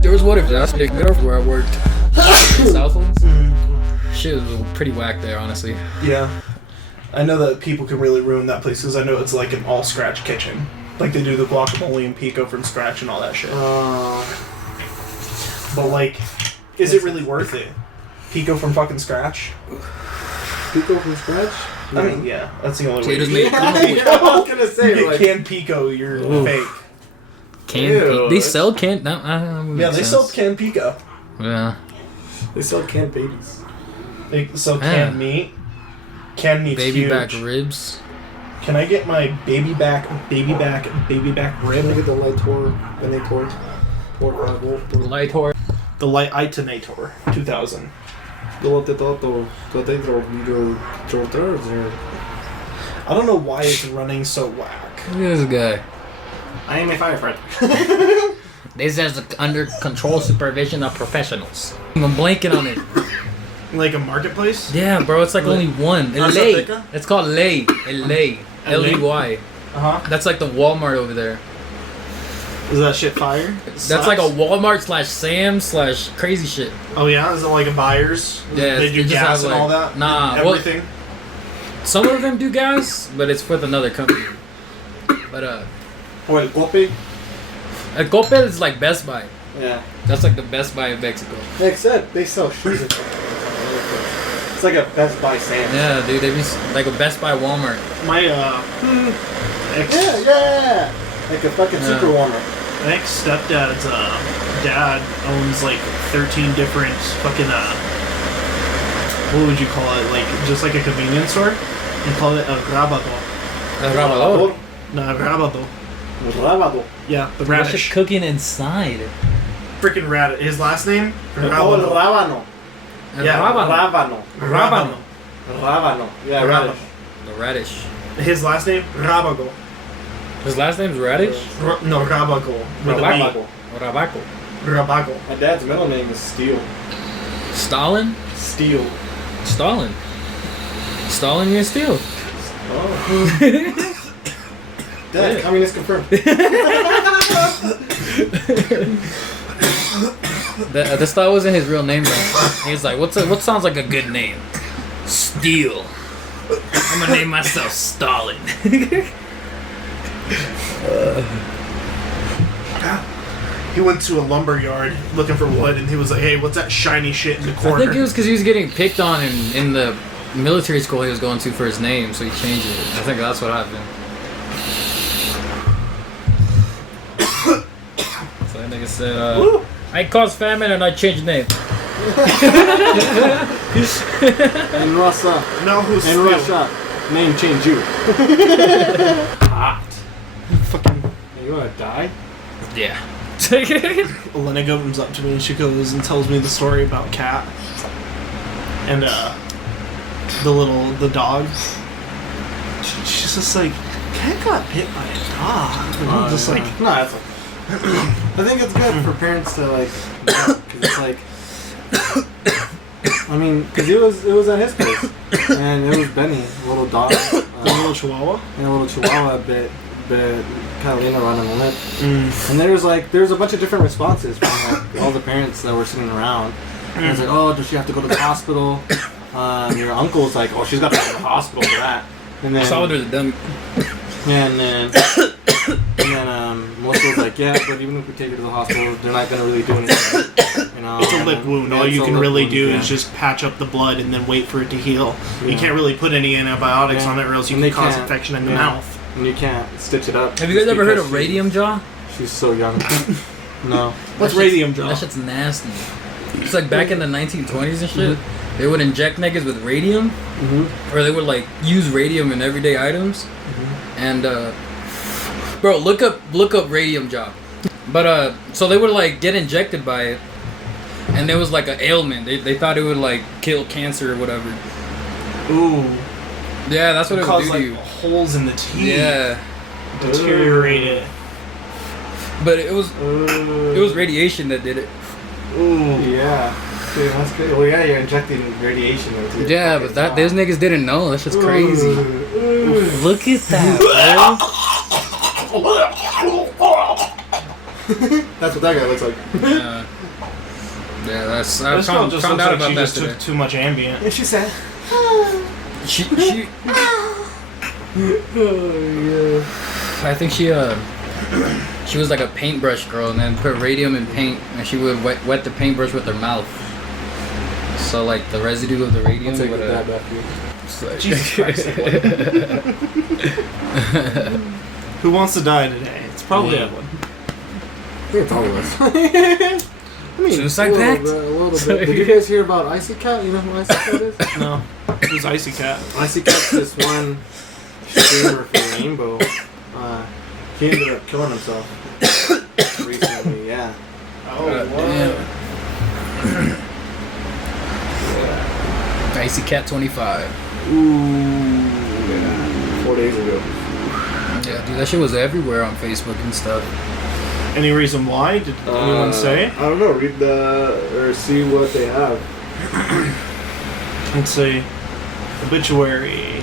There was one of that's big where I worked in Southlands. Shit was pretty whack there, honestly. Yeah. I know that people can really ruin that place because I know it's like an all-scratch kitchen. Like they do the guacamole and pico from scratch and all that shit. But like, is it really worth it? Pico from fucking scratch? Pico from scratch? I mean, yeah, that's the only way. I was gonna say, you like, canned pico, you're fake. Canned they sell canned? No, yeah, they sell canned pico. Yeah. They sell canned babies. They sell canned meat. Canned meat's baby huge. back ribs. Can I get my baby back rib? Can I get the Lightor, Benator, Lightor. The Light Itonator 2000. I don't know why it's running so whack. Look at this guy. I am a firefighter. This is under control supervision of professionals. I'm blanking on it. Like a marketplace? Yeah, bro, it's like only one. Ley. It's called Ley. Ley. Ley. Uh-huh. That's like the Walmart over there. Is that shit fire? That's like a Walmart / Sam's / crazy shit. Oh yeah? Is it like a buyer's? Yeah. They do gas and all that? Nah. Everything? Well, some of them do gas, but it's with another company. But Oh, El Cope? El Coppel is like Best Buy. Yeah. That's like the Best Buy of Mexico. Except they sell shoes. It's like a Best Buy Sam's. Yeah, dude, they be like a Best Buy Walmart. My ex like a fucking super Walmart. My ex stepdad's dad owns like 13 different fucking what would you call it? Like just like a convenience store. You call it a rabado. A rabador. No, a rabado. Rabado. Yeah, the What's radish. cooking inside? Freaking radish. His last name? Rabano. Rabano. Yeah, Rabano. Rabano. Rabano. Yeah, radish. The radish. His last name? Rabago. His last name's Radish? No, Rabago. Rabago. Rabago. Rabago. My dad's middle name is Steele. Stalin? Steele. Stalin. Stalin means steel. Oh. Dad, communist confirmed. The Star wasn't his real name though. He was like, what sounds like a good name? Steel. I'm gonna name myself Stalin. He went to a lumber yard looking for wood, and he was like, "Hey, what's that shiny shit in the corner?" I think it was because he was getting picked on in the military school he was going to for his name, so he changed it. I think that's what happened. So that nigga said, I caused famine and I changed the name. In Russia. No, who's in Steele? Russia. Name change you. Hot. Fucking. You wanna die? Yeah. Elena comes up to me and she goes and tells me the story about Cat and the dog. She's just like, Cat got bit by a dog. And I'm just like, no, that's okay. I think it's good for parents to like, because it's like, I mean, because it was at his place, and it was Benny, a little dog, a little chihuahua, and a little chihuahua bit Catalina right on the lip. And there's a bunch of different responses from like, all the parents that were sitting around. And it's like, oh, does she have to go to the hospital? Your uncle's like, oh, she's got to go to the hospital for that. And then Salvador's a dumb. And then Melissa was like, yeah, but even if we take her to the hospital, they're not going to really do anything. You know, it's a lip wound. All you can really do is is just patch up the blood and then wait for it to heal. Yeah. You can't really put any antibiotics on it, or else you can cause infection in the mouth. And you can't stitch it up. Have you guys ever heard of radium jaw? She's so young. No. What's That shit's- radium jaw? That shit's nasty. It's like back in the 1920s and shit. They would inject niggas with radium, or they would like use radium in everyday items. And bro, look up radium jaw. But so they would like get injected by it, and there was like an ailment. They thought it would like kill cancer or whatever. Ooh. Yeah, that's what it would Cause do like to you. holes in the teeth. Yeah, Deteriorate it. but it was radiation that did it. Ooh. Yeah. Dude, that's good. Well, yeah, you're injecting radiation into your Yeah, but those niggas didn't know. That's just crazy. Look at that, That's what that guy looks like. bro. Yeah, that's. I This girl found just out looks like about she that just today. took too much Ambient. And she said, She "Oh yeah." I think she was like a paintbrush girl, and then put radium in paint, and she would wet the paintbrush with her mouth. So like the residue of the radium I'll take would. that back here. Jesus Christ. Who wants to die today? It's probably Evelyn. It's all of us. I mean, Suicide a little pact? bit, a little bit. Did you guys hear about Icy Cat? You know who Icy Cat is? No. Who's Icy Cat? Icy Cat's this one streamer for Rainbow. He ended up killing himself recently. Yeah. Oh, Icy Cat 25. Yeah. 4 days ago. Yeah, dude, that shit was everywhere on Facebook and stuff. Any reason why? Did anyone say? I don't know. Read or see what they have. Let's see. Obituary.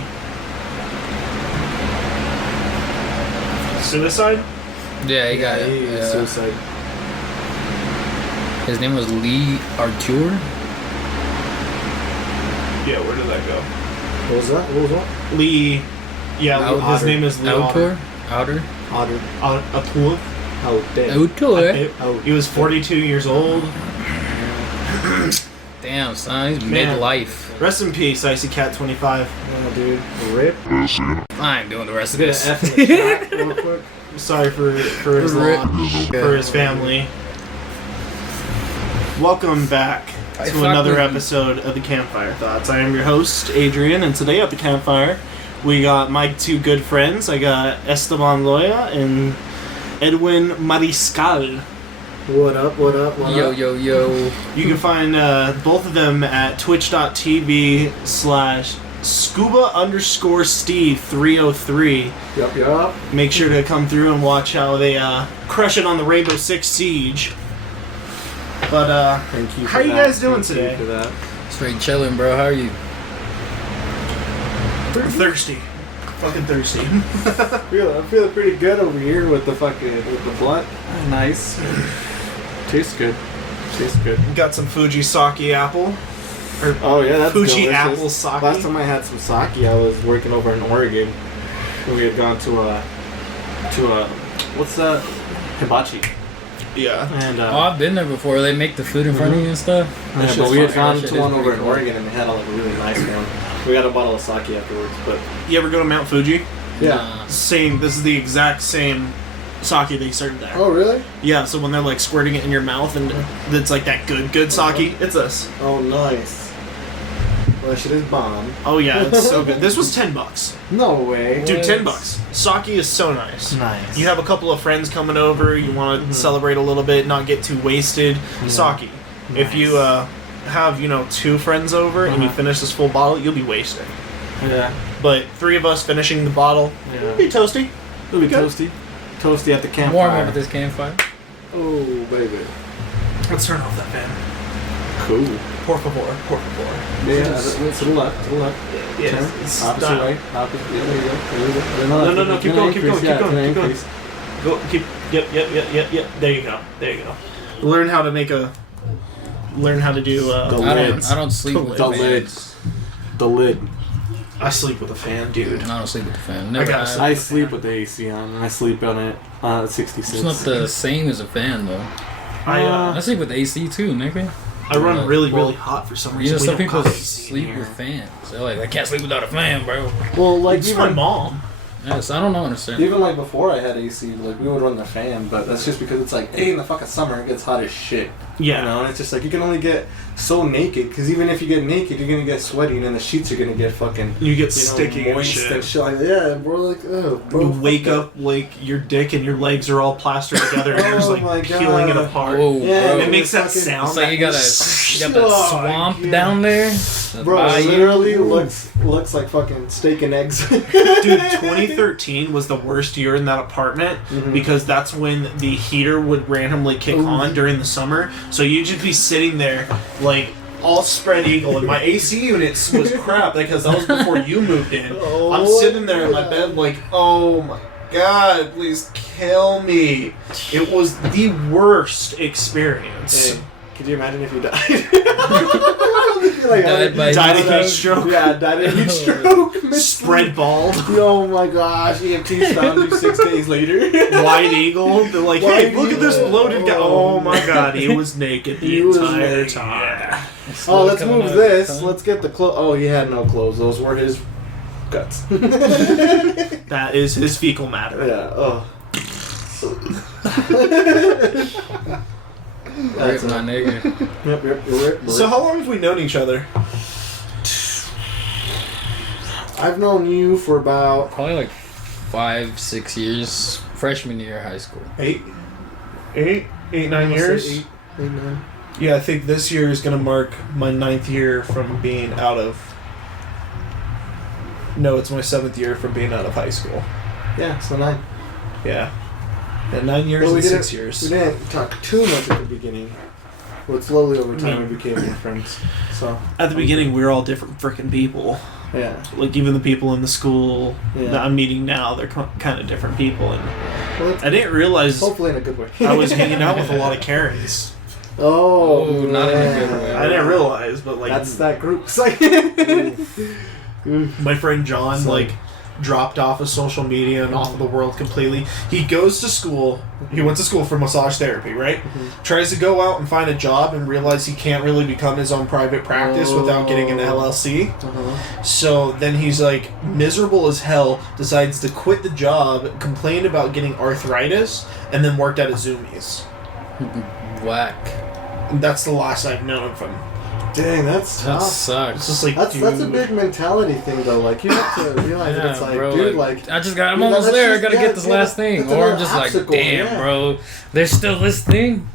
Suicide? Yeah, he got He it. suicide. His name was Lee Artur. Yeah, where did that go? What was that? What was that? Lee. Yeah, Otter. his name is Lee Artur? Outer? Otter. Atul. Oh, damn. Artur? Oh, He was 42 years old. Damn, son, he's Man. midlife. Rest in peace, Icy Cat 25. Yeah, dude. Rip. I ain't doing the rest of Get this. an F in the chat real quick. Sorry for his Rip. loss, for his family. Welcome back I to fuck another with you. episode of the Campfire Thoughts. I am your host, Adrian, and today at the Campfire, we got my two good friends. I got Esteban Loya and Edwin Mariscal. What up? What up? What Yo, up? yo, yo. You can find both of them at twitch.tv/scuba_Steve303. Yup. Make sure to come through and watch how they crush it on the Rainbow Six Siege. But Thank you. How for you that. guys doing Thank you today? for that. Straight chilling, bro. How are you? I'm thirsty. Fucking thirsty. I'm feeling pretty good over here with the blunt. Nice. Tastes good. Got some Fuji sake apple. Or Oh yeah, that's Fuji delicious. apple sake. Last time I had some sake, I was working over in Oregon. And we had gone to what's that? Hibachi. Yeah. And Oh, I've been there before. They make the food in front of you and stuff. yeah, That but we had shit's gone fire. That to shit one is over pretty in cool. Oregon and they had a really nice one. We got a bottle of sake afterwards, but You ever go to Mount Fuji? yeah. Nah. Same. This is the exact same sake they serve there. Oh really? Yeah. So when they're like squirting it in your mouth and it's like that good sake, it's this. Oh nice. Well, that shit is bomb. Oh yeah, it's so good. This was $10. No way. Dude, $10. Sake is so nice. Nice. You have a couple of friends coming over, you want to celebrate a little bit, not get too wasted. Sake. If you have, 2 friends over and you finish this full bottle, you'll be wasted. Yeah. But 3 of us finishing the bottle, it'll be toasty. It'll be Good. toasty. Toasty at the campfire. Warm up at this campfire. Oh baby. Let's turn off that fan. Cool. Por favor. Yeah, to the left. Yes. Turn. It's Opposite not- way. Opposite. Yeah, there you go. No, keep going. Increase. Go, keep. Yep. There you go. Learn how to do. The I lids. don't sleep with The the lid. fans. The lid. I sleep with a fan, dude. I don't sleep with the fan. I Never gotta have. sleep. I sleep with the AC on, and I sleep on it at 66. It's not the same as a fan though. I I sleep with AC too, nigga. run really hot for some You reason. know, We some don't people have AC sleep here. with fans. They're like, I can't sleep without a fan, bro. Well, like It's my mom. Yes, I don't understand. Even like before I had AC, like we would run the fan, but that's just because it's like, hey, in the fucking summer it gets hot as shit. Yeah. You know, and it's just like you can only get so naked, because even if you get naked, you're gonna get sweaty, and then the sheets are gonna get fucking sticky and moist shit. and shit. Like, yeah, bro, like, oh, bro. You wake up like your dick and your legs are all plastered together, and you're just like peeling it apart. Whoa, Yeah, bro. It makes that fucking- sound. It's like you got that swamp down there. That Bro, it bayou. literally looks like fucking steak and eggs. Dude, 2013 was the worst year in that apartment because that's when the heater would randomly kick on during the summer. So you'd just be sitting there like all spread eagle, and my AC unit was crap because that was before you moved in. I'm sitting there in my bed like, oh my god, please kill me. It was the worst experience. Hey, could you imagine if you died? Died of heat stroke. Yeah, died of heat stroke. Spread bald. Oh my gosh, EMTs found you 6 days later. White eagle. They're like, White hey, look at this eagle. bloated guy. Oh my god, he was naked the entire time. Yeah. Oh, let's move this. Let's get the clothes. Oh, he had no clothes. Those were his guts. That is his fecal matter. Yeah. Oh. That's my nigga. Yep. So how long have we known each other? I've known you for about Probably like 5-6 years. Freshman year of high school. 9 years. 8, 9. Yeah, I think this year is going to mark my 9th year from being out of... No, it's my 7th year from being out of high school. Yeah, so 9. Yeah. And 9 years Well, and 6 years. We didn't talk too much at the beginning. But slowly over time we became good friends. So At the beginning, we were all different freaking people. yeah. Like, even the people in the school Yeah. that I'm meeting now, they're kind of different people. And Well, I didn't realize hopefully in a good way. I was hanging out with a lot of Karens. Oh, not in a yeah. good way. I didn't realize, but like... That's that group. It's like My friend John, So- like, dropped off of social media and off of the world completely. He goes to school. He went to school for massage therapy, right? Tries to go out and find a job and realize he can't really become his own private practice without getting an LLC. So then he's, like, miserable as hell, decides to quit the job, complained about getting arthritis, and then worked at a Zoomies. Whack. And that's the last I've known of him. Dang, that's That tough. It's sucks. just like, That's a dude. big mentality thing though. Like you have to realize that it's like, bro, dude, like I just got. I'm you know, almost that's there. I just- gotta yeah, get this yeah, last thing, that's or I'm another just like, obstacle, damn, yeah. bro. There's still this thing.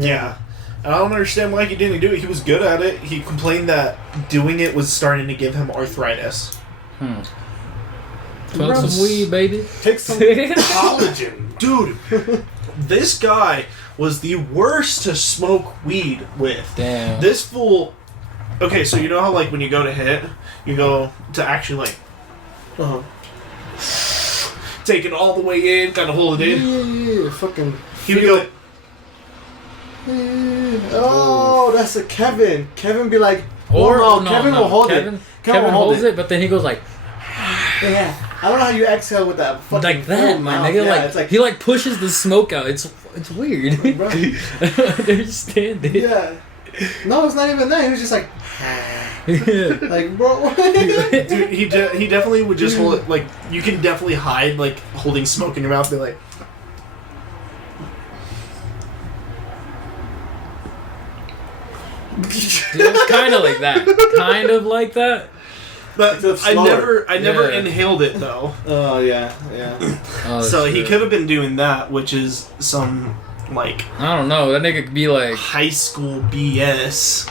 Yeah. And I don't understand why he didn't do it. He was good at it. He complained that doing it was starting to give him arthritis. Smoke some weed, baby. take some collagen. Dude, this guy was the worst to smoke weed with. Damn. This fool... Okay, so you know how, like, when you go to hit, you go to actually, like, take it all the way in, kind of hold it in. Yeah, fucking. He would go... Oh, that's a Kevin. Kevin be like, Or no, no, Kevin no, will hold Kevin, it. Kevin will hold holds it, but then he goes like Yeah, I don't know how you exhale with that fucking that, full my mouth. nigga. Yeah, Like, it's like he like pushes the smoke out. It's weird. Bro. They're just standing. yeah. No, it's not even that. He was just like, Yeah. like bro. Dude, he definitely would just hold it, like, you can definitely hide, like, holding smoke in your mouth. Be like... It's kind of like that. Kind of like that. But It's I slower. never Yeah. inhaled it, though. Oh yeah. Oh, So he shit. could have been doing that, which is some, like, I don't know. That nigga could be like, high school BS.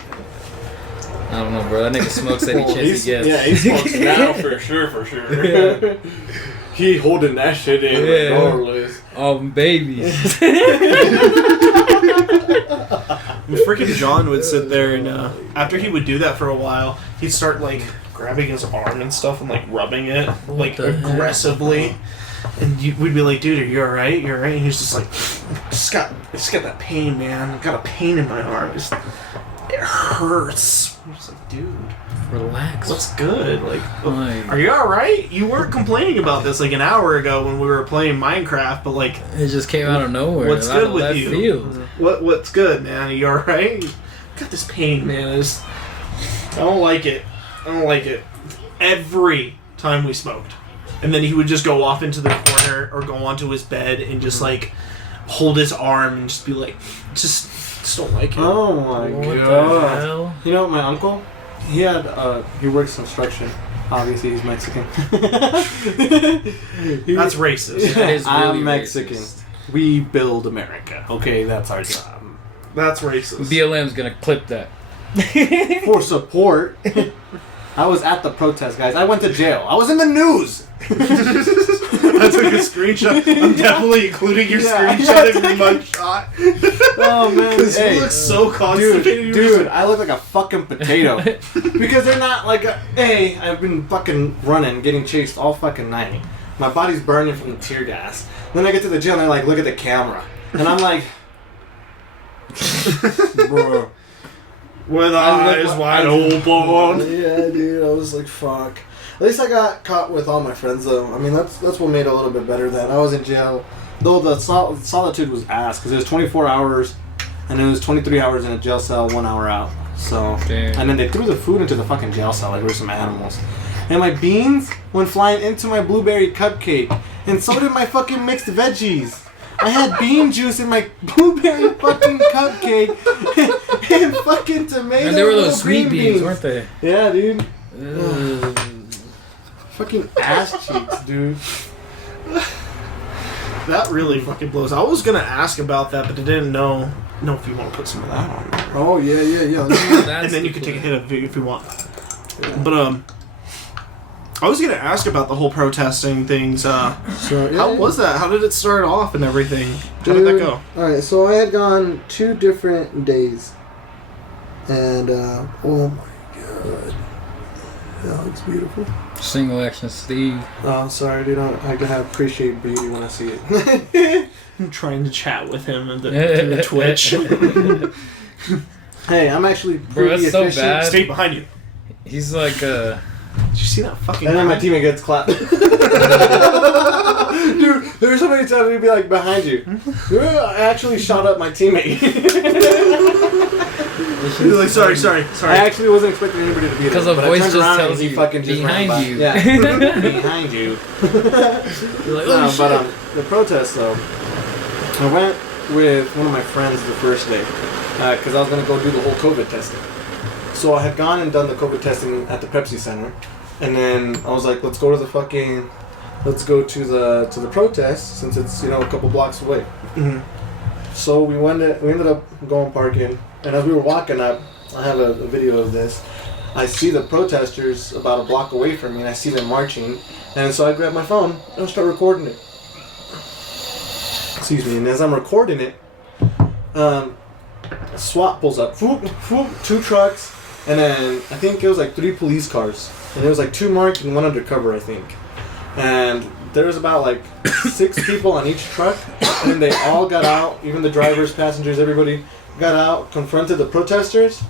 I don't know, bro. That nigga smokes any chance he gets. Yeah, he smokes now for sure. He holding that shit in Yeah. regardless. Babies. Freaking John would sit there and after he would do that for a while, he'd start like grabbing his arm and stuff and like rubbing it like the heck? aggressively. And we'd be like, dude, are you alright? You're alright? And he's just like, just got that pain, man. I got a pain in my arm. It hurts. I'm just like, dude, Relax. what's good? Like, Like- are you alright? You weren't complaining about this like an hour ago when we were playing Minecraft, but like, It just came out of nowhere. What's out good of with left you? field. what's good, man? Are you alright? Got this pain, man. I don't like it. Every time we smoked. and then he would just go off into the corner or go onto his bed and just like hold his arm and just be like, just don't like it. Oh my god! You know, my uncle, he works construction. Obviously, he's Mexican. That's racist. That is really I'm Mexican. racist. We build America. Okay, that's our job. That's racist. BLM's gonna clip that. For support. I was at the protest, guys. I went to jail. I was in the news. I took a screenshot. I'm definitely including your screenshot in my shot. Oh man, Because you look so constipated. Dude, I look like a fucking potato. Because they're not like I've been fucking running, getting chased all fucking night. My body's burning from the tear gas. Then I get to the gym and they're like, look at the camera. And I'm like, bro. With eyes wide open. Yeah, dude, I was like, fuck. At least I got caught with all my friends, though. I mean, that's what made it a little bit better that I was in jail. Though the solitude was ass, because it was 24 hours, and it was 23 hours in a jail cell, 1 hour out. So, Damn. and then they threw the food into the fucking jail cell like we were some animals. And my beans went flying into my blueberry cupcake, and so did my fucking mixed veggies. I had bean juice in my blueberry fucking cupcake and fucking tomato. And they were little those sweet green beans, weren't they? Yeah, dude. Ugh. Fucking ass cheeks, dude. That really fucking blows. I was gonna ask about that, but I didn't know if you want to put some of that on there. Oh, yeah. That's And then you the can take a plan. hit of it if you want. But I was gonna ask about the whole protesting things. So, yeah, How was that? How did it start off and everything? How did that go? Alright, so I had gone 2 different days. And, oh my god. That looks beautiful. Single action Steve. Oh, sorry, dude. I gotta appreciate beauty when I see it. I'm trying to chat with him in the Twitch. Hey, I'm actually Bro, pretty that's so efficient. bad. Stay behind you. He's like Did you see that fucking And then my guy? teammate gets clapped. Dude, there's so many times we'd be like behind you. I actually shot up my teammate. He's like, sorry. I actually wasn't expecting anybody to be there. because the but I voice turned just around tells and he you fucking just ran by. behind you. Yeah, behind you. You're like, oh No, shit. but the protest though, I went with one of my friends the first day because I was gonna go do the whole COVID testing. So I had gone and done the COVID testing at the Pepsi Center, and then I was like, let's go to the protest since it's a couple blocks away. Mhm. So we ended up going parking, and as we were walking up, I have a video of this. I see the protesters about a block away from me, and I see them marching, and so I grab my phone and I start recording it. Excuse me, and as I'm recording it, SWAT pulls up, whoop, whoop, 2 trucks, and then I think it was like 3 police cars, and it was like 2 marked and 1 undercover, I think. And there was about like 6 people on each truck, and they all got out, even the drivers, passengers, everybody got out, confronted the protesters,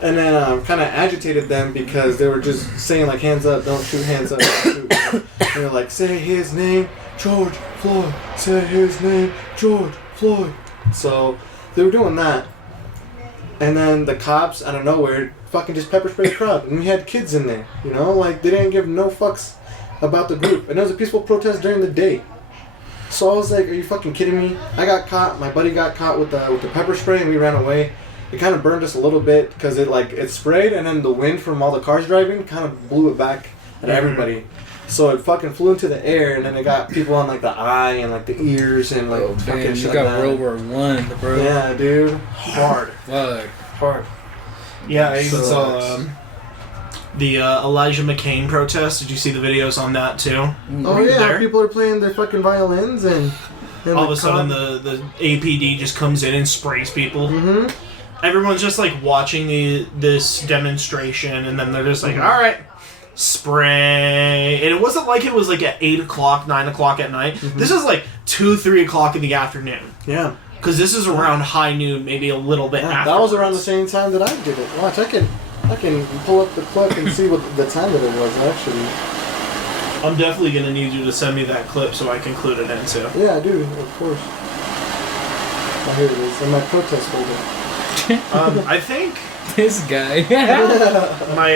and then kind of agitated them because they were just saying like, hands up, don't shoot, hands up, don't shoot. And they're like, say his name, George Floyd, say his name, George Floyd. So they were doing that. And then the cops, out of nowhere, fucking just pepper sprayed the crowd. And we had kids in there, like they didn't give no fucks about the group. And it was a peaceful protest during the day. So I was like, are you fucking kidding me? I got caught, my buddy got caught with the pepper spray, and we ran away. It kind of burned us a little bit because it sprayed, and then the wind from all the cars driving kind of blew it back at everybody. So it fucking flew into the air, and then it got people on like the eye and like the ears and like fucking Damn, shit you like got that. World War I, bro. Yeah, dude. Hard. Fuck. Hard. Yeah, I even So, saw the Elijah McCain protest. Did you see the videos on that too? Oh, Were you yeah. there? People are playing their fucking violins and All of the a sudden, cop- the APD just comes in and sprays people. Mhm. Everyone's just like watching this demonstration, and then they're just like, "All right, spray." And it wasn't like it was like at 8 o'clock, 9 o'clock at night. This is like 2, 3 o'clock in the afternoon. Yeah. Because this is around high noon, maybe a little bit after. That was around the same time that I did it. Watch, I can pull up the clip and see what the time that it was actually. I'm definitely gonna need you to send me that clip so I can include it in too. Yeah, I do, of course. Oh, here it is, in my protest folder. I think This guy. my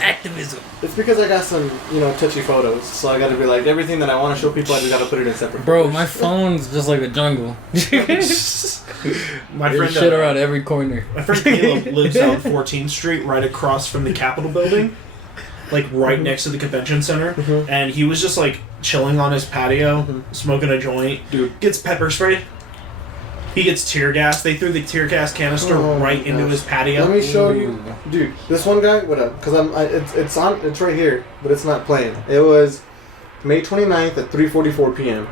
Activism. It's because I got some, touchy photos, so I gotta be like, everything that I want to show people, I just gotta put it in separate Bro, folders. my phone's just like the jungle. my There's friend shit around every corner. my friend Caleb lives on 14th Street, right across from the Capitol building, like right next to the convention center, and he was just like chilling on his patio, smoking a joint. Dude gets pepper sprayed. He gets tear gas. They threw the tear gas canister right into his patio. Let me show you, dude. This one guy, whatever, because it's right here, but it's not playing. It was May 29th at 3:44 p.m.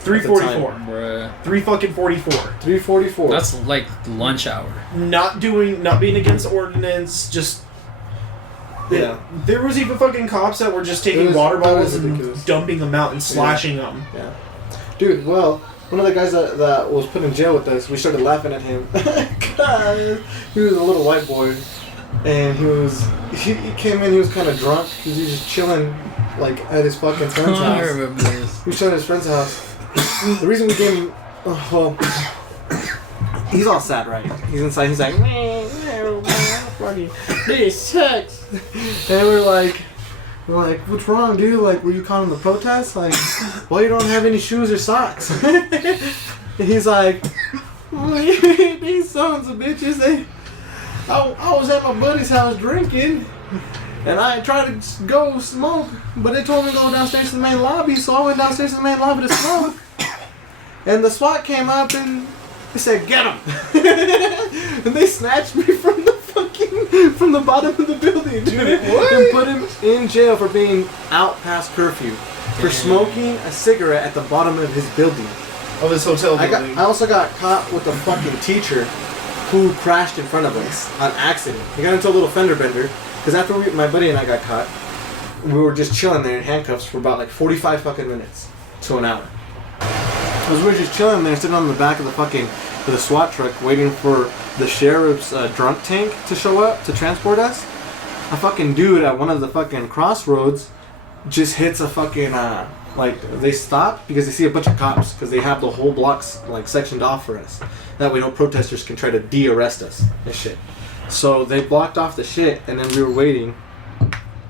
3:44. Bruh. 3:44. 3:44. That's like lunch hour. Not being against ordinance. Just Yeah. There was even fucking cops that were just taking water bottles and dumping them out and slashing them. Yeah. Dude, well, one of the guys that was put in jail with us, we started laughing at him. God, he was a little white boy, and he came in, he was kind of drunk, because he was just chilling, like, at his fucking friend's I house. remember this. He was chilling at his friend's house. The reason we gave him, he's all sad, right? He's inside, he's like, man, fucking, this sucks. And we're like, what's wrong, dude? Like, were you caught in the protest? Like, why you don't have any shoes or socks? And he's like, these sons of bitches, I was at my buddy's house drinking, and I tried to go smoke, but they told me to go downstairs to the main lobby, so I went downstairs to the main lobby to smoke. And the SWAT came up and they said, get him! And they snatched me from the bottom of the building, dude, and put him in jail for being out past curfew, for smoking a cigarette at the bottom of his building. Of his hotel building. I also got caught with a fucking teacher who crashed in front of us on accident. He got into a little fender bender, because after my buddy and I got caught, we were just chilling there in handcuffs for about like 45 fucking minutes to an hour. Because we were just chilling there, sitting on the back of the SWAT truck, waiting for the sheriff's drunk tank to show up to transport us. A fucking dude at one of the fucking crossroads just hits a fucking they stop because they see a bunch of cops, because they have the whole blocks like sectioned off for us. That way no protesters can try to de-arrest us and shit. So they blocked off the shit, and then we were waiting.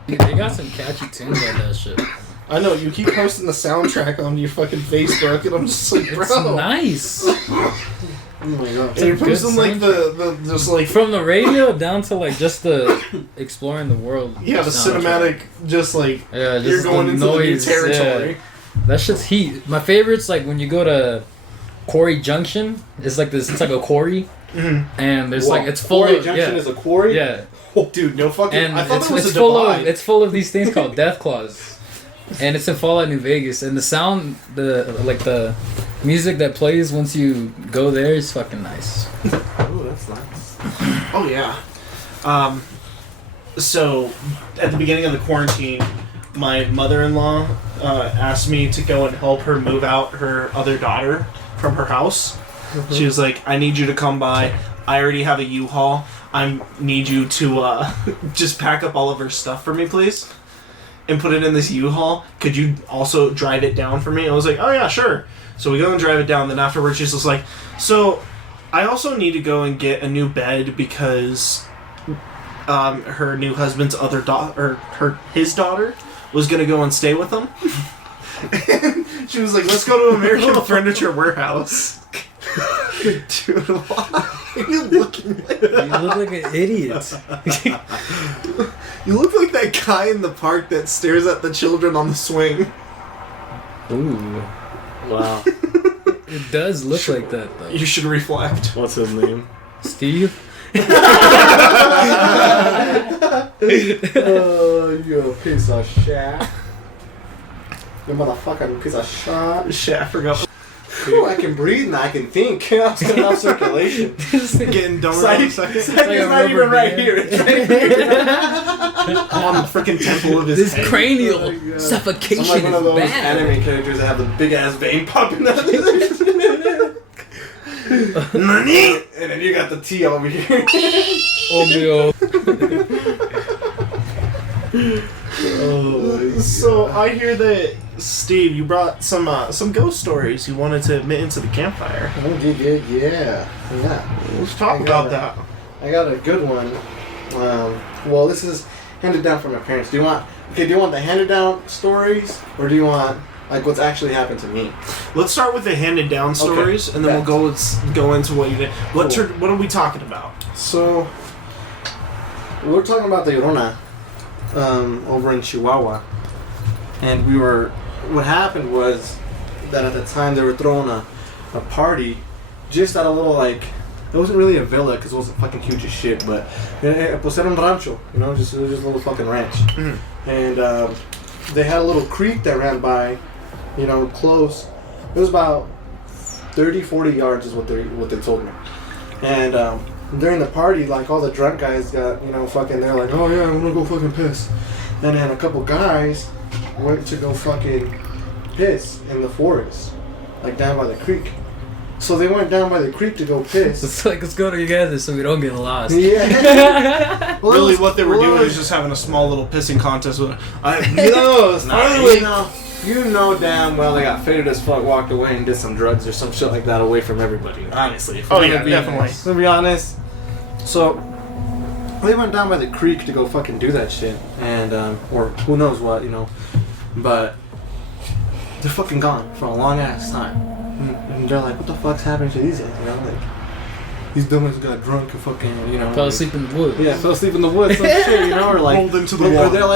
They got some catchy tunes on that shit. I know, you keep posting the soundtrack on your fucking Facebook, and I'm just like, bro. It's nice. Oh my god. And you're posting like the just like from the radio down to like just the exploring the world. the cinematic, just like just you're going into noise, the new territory. Yeah. That shit's heat. My favorite's like when you go to Quarry Junction. It's like this. It's like a quarry, and there's like it's full Quarry of Junction is a quarry. Yeah. Oh, dude, no fucking. And I thought it's, it was it's a full divide. of full of these things called death claws. And it's in Fallout New Vegas, and the sound, the music that plays once you go there is fucking nice. Oh, that's nice. Oh yeah. So at the beginning of the quarantine, my mother-in-law asked me to go and help her move out her other daughter from her house. She was like, "I need you to come by. I already have a U-Haul. I need you to just pack up all of her stuff for me, please." And put it in this U-Haul. Could you also drive it down for me? I was like, oh yeah, sure. So we go and drive it down. Then afterwards, she's just like, so I also need to go and get a new bed because her new husband's other daughter, his daughter, was gonna go and stay with him. And she was like, let's go to American Furniture Warehouse. Dude, why are you looking like that? You look like an idiot. You look like that guy in the park that stares at the children on the swing. Ooh. Wow. It does look like that, though. You should reflect. What's his name? Steve? Oh, you piece of shit. You motherfucking piece of shit. Shit, I forgot. Ooh, I can breathe now. I can think. I'm just gonna have circulation. Getting dumber in a second. It's not even right here. It's right here. On the freaking temple of his This head. cranial Oh, God. suffocation I'm like one of is those bad. anime characters that have the big ass vein popping out. Nani? And then you got the T over here. Oh, So I hear that Steve, you brought some ghost stories you wanted to admit into the campfire. Oh, yeah. Let's talk about that. I got a good one. Well, this is handed down from my parents. Do you want the handed down stories, or do you want like what's actually happened to me? Let's start with the handed down stories, and then we'll go into what you did. What are we talking about? So we're talking about the Llorona over in Chihuahua, and what happened was that at the time they were throwing a party just at a little, like, it wasn't really a villa because it wasn't fucking huge as shit, but pues era un rancho, you know, it was just a little fucking ranch. Mm-hmm. And they had a little creek that ran by, you know, close. It was about 30-40 yards is what they told me. And during the party, like, all the drunk guys got, you know, fucking, they're like, oh yeah, I'm gonna go fucking piss. And then a couple guys went to go fucking piss in the forest, like down by the creek. So they went down by the creek to go piss. It's like, let's go together so we don't get lost. Yeah. Well, really, what they were doing is just having a small little pissing contest with. You know damn well they got faded as fuck, walked away and did some drugs or some shit like that away from everybody. Honestly. Definitely. To be honest. So they went down by the creek to go fucking do that shit, and or who knows what, you know. But they're fucking gone for a long ass time, and they're like, what the fuck's happening to these guys? You know, like, these dumbass got drunk and fucking, you know, fell asleep in the woods. Yeah, fell asleep in the woods, some shit, you know, or like rolled into the water. They're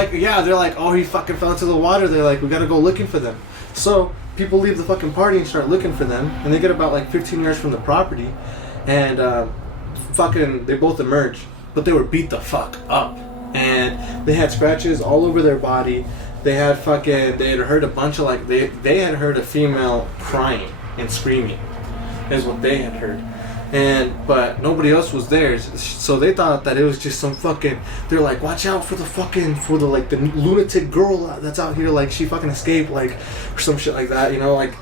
like, oh, he fucking fell into the water. They're like, we gotta go looking for them. So people leave the fucking party and start looking for them, and they get about like 15 yards from the property, and fucking they both emerge, but they were beat the fuck up, and they had scratches all over their body. They had heard a bunch of, like, they had heard a female crying and screaming, is what they had heard. But nobody else was there, so they thought that it was just some fucking. They're like, watch out for the lunatic girl that's out here, like, she fucking escaped, like, or some shit like that, you know, like,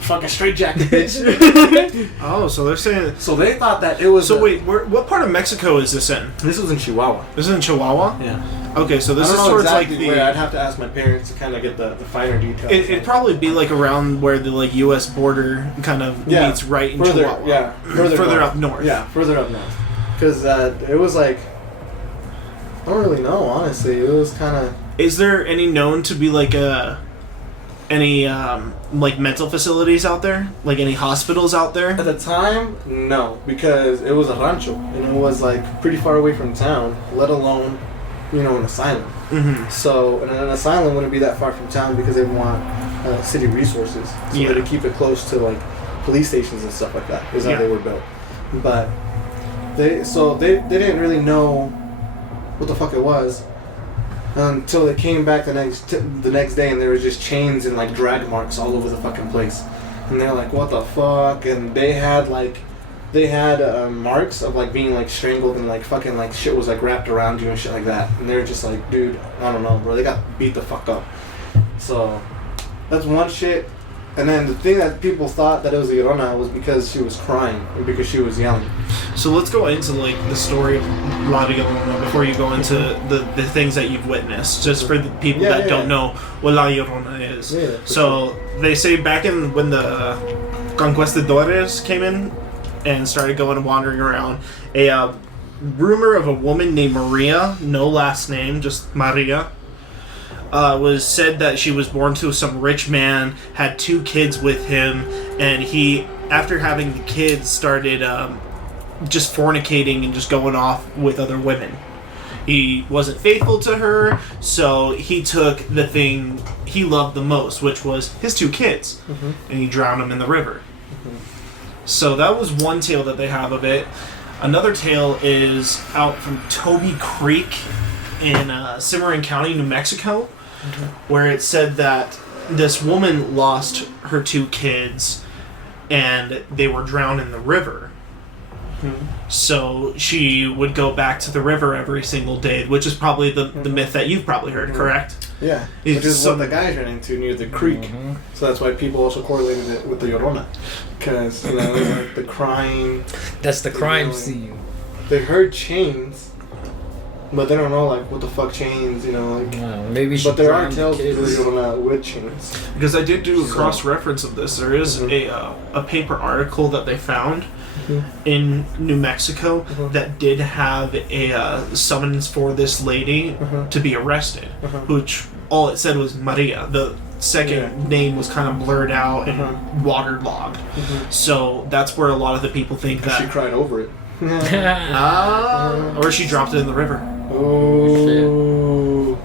fucking straight jacket, bitch. Oh, so they're saying. So they thought that it was. So wait, what part of Mexico is this in? This was in Chihuahua. This is in Chihuahua. Yeah. Okay, so this is towards exactly like the. I'd have to ask my parents to kind of get the finer details. It'd probably be like around where the, like, U.S. border kind of meets right in Chihuahua. Yeah, further up north. Yeah, further up north. Because it was like, I don't really know, honestly. It was kind of. Is there any known to be like any like mental facilities out there? Like any hospitals out there? At the time, no, because it was a rancho and it was like pretty far away from town, let alone, you know, an asylum. Mm-hmm. So, and an asylum wouldn't be that far from town because they want city resources, so to keep it close to, like, police stations and stuff like that is how they were built. But they didn't really know what the fuck it was until they came back the next day, and there was just chains and, like, drag marks all over the fucking place, and they're like, what the fuck? And they had marks of, like, being, like, strangled, and, like, fucking, like, shit was, like, wrapped around you and shit like that, and they're just like, dude, I don't know, bro, they got beat the fuck up. So that's one shit. And then the thing that people thought that it was a Llorona was because she was crying and because she was yelling. So let's go into, like, the story of La Llorona before you go into the things that you've witnessed, just for the people that don't know what La Llorona is. Yeah, so they say back in when the conquistadores came in and started going and wandering around, a rumor of a woman named Maria, no last name, just Maria, was said that she was born to some rich man, had 2 kids with him, and he, after having the kids, started just fornicating and just going off with other women. He wasn't faithful to her, so he took the thing he loved the most, which was his 2 kids, and he drowned them in the river. So that was one tale that they have of it. Another tale is out from Toby Creek in Cimarron County, New Mexico, where it said that this woman lost her 2 kids and they were drowned in the river. So she would go back to the river every single day, which is probably the myth that you've probably heard, correct? Yeah, which is what the guys ran into near the creek. So that's why people also correlated it with the Llorona. Because, you know, like the crying. That's the crime scene. They heard chains But they don't know like what the fuck chains, you know. Like, maybe. But there are tales of the Llorona with chains. Because I did do a cross reference of this. There is a paper article that they found in New Mexico that did have a summons for this lady to be arrested, which all it said was Maria. The second name was kind of blurred out and waterlogged. So that's where a lot of the people think that she cried over it. Or she dropped it in the river. Oh.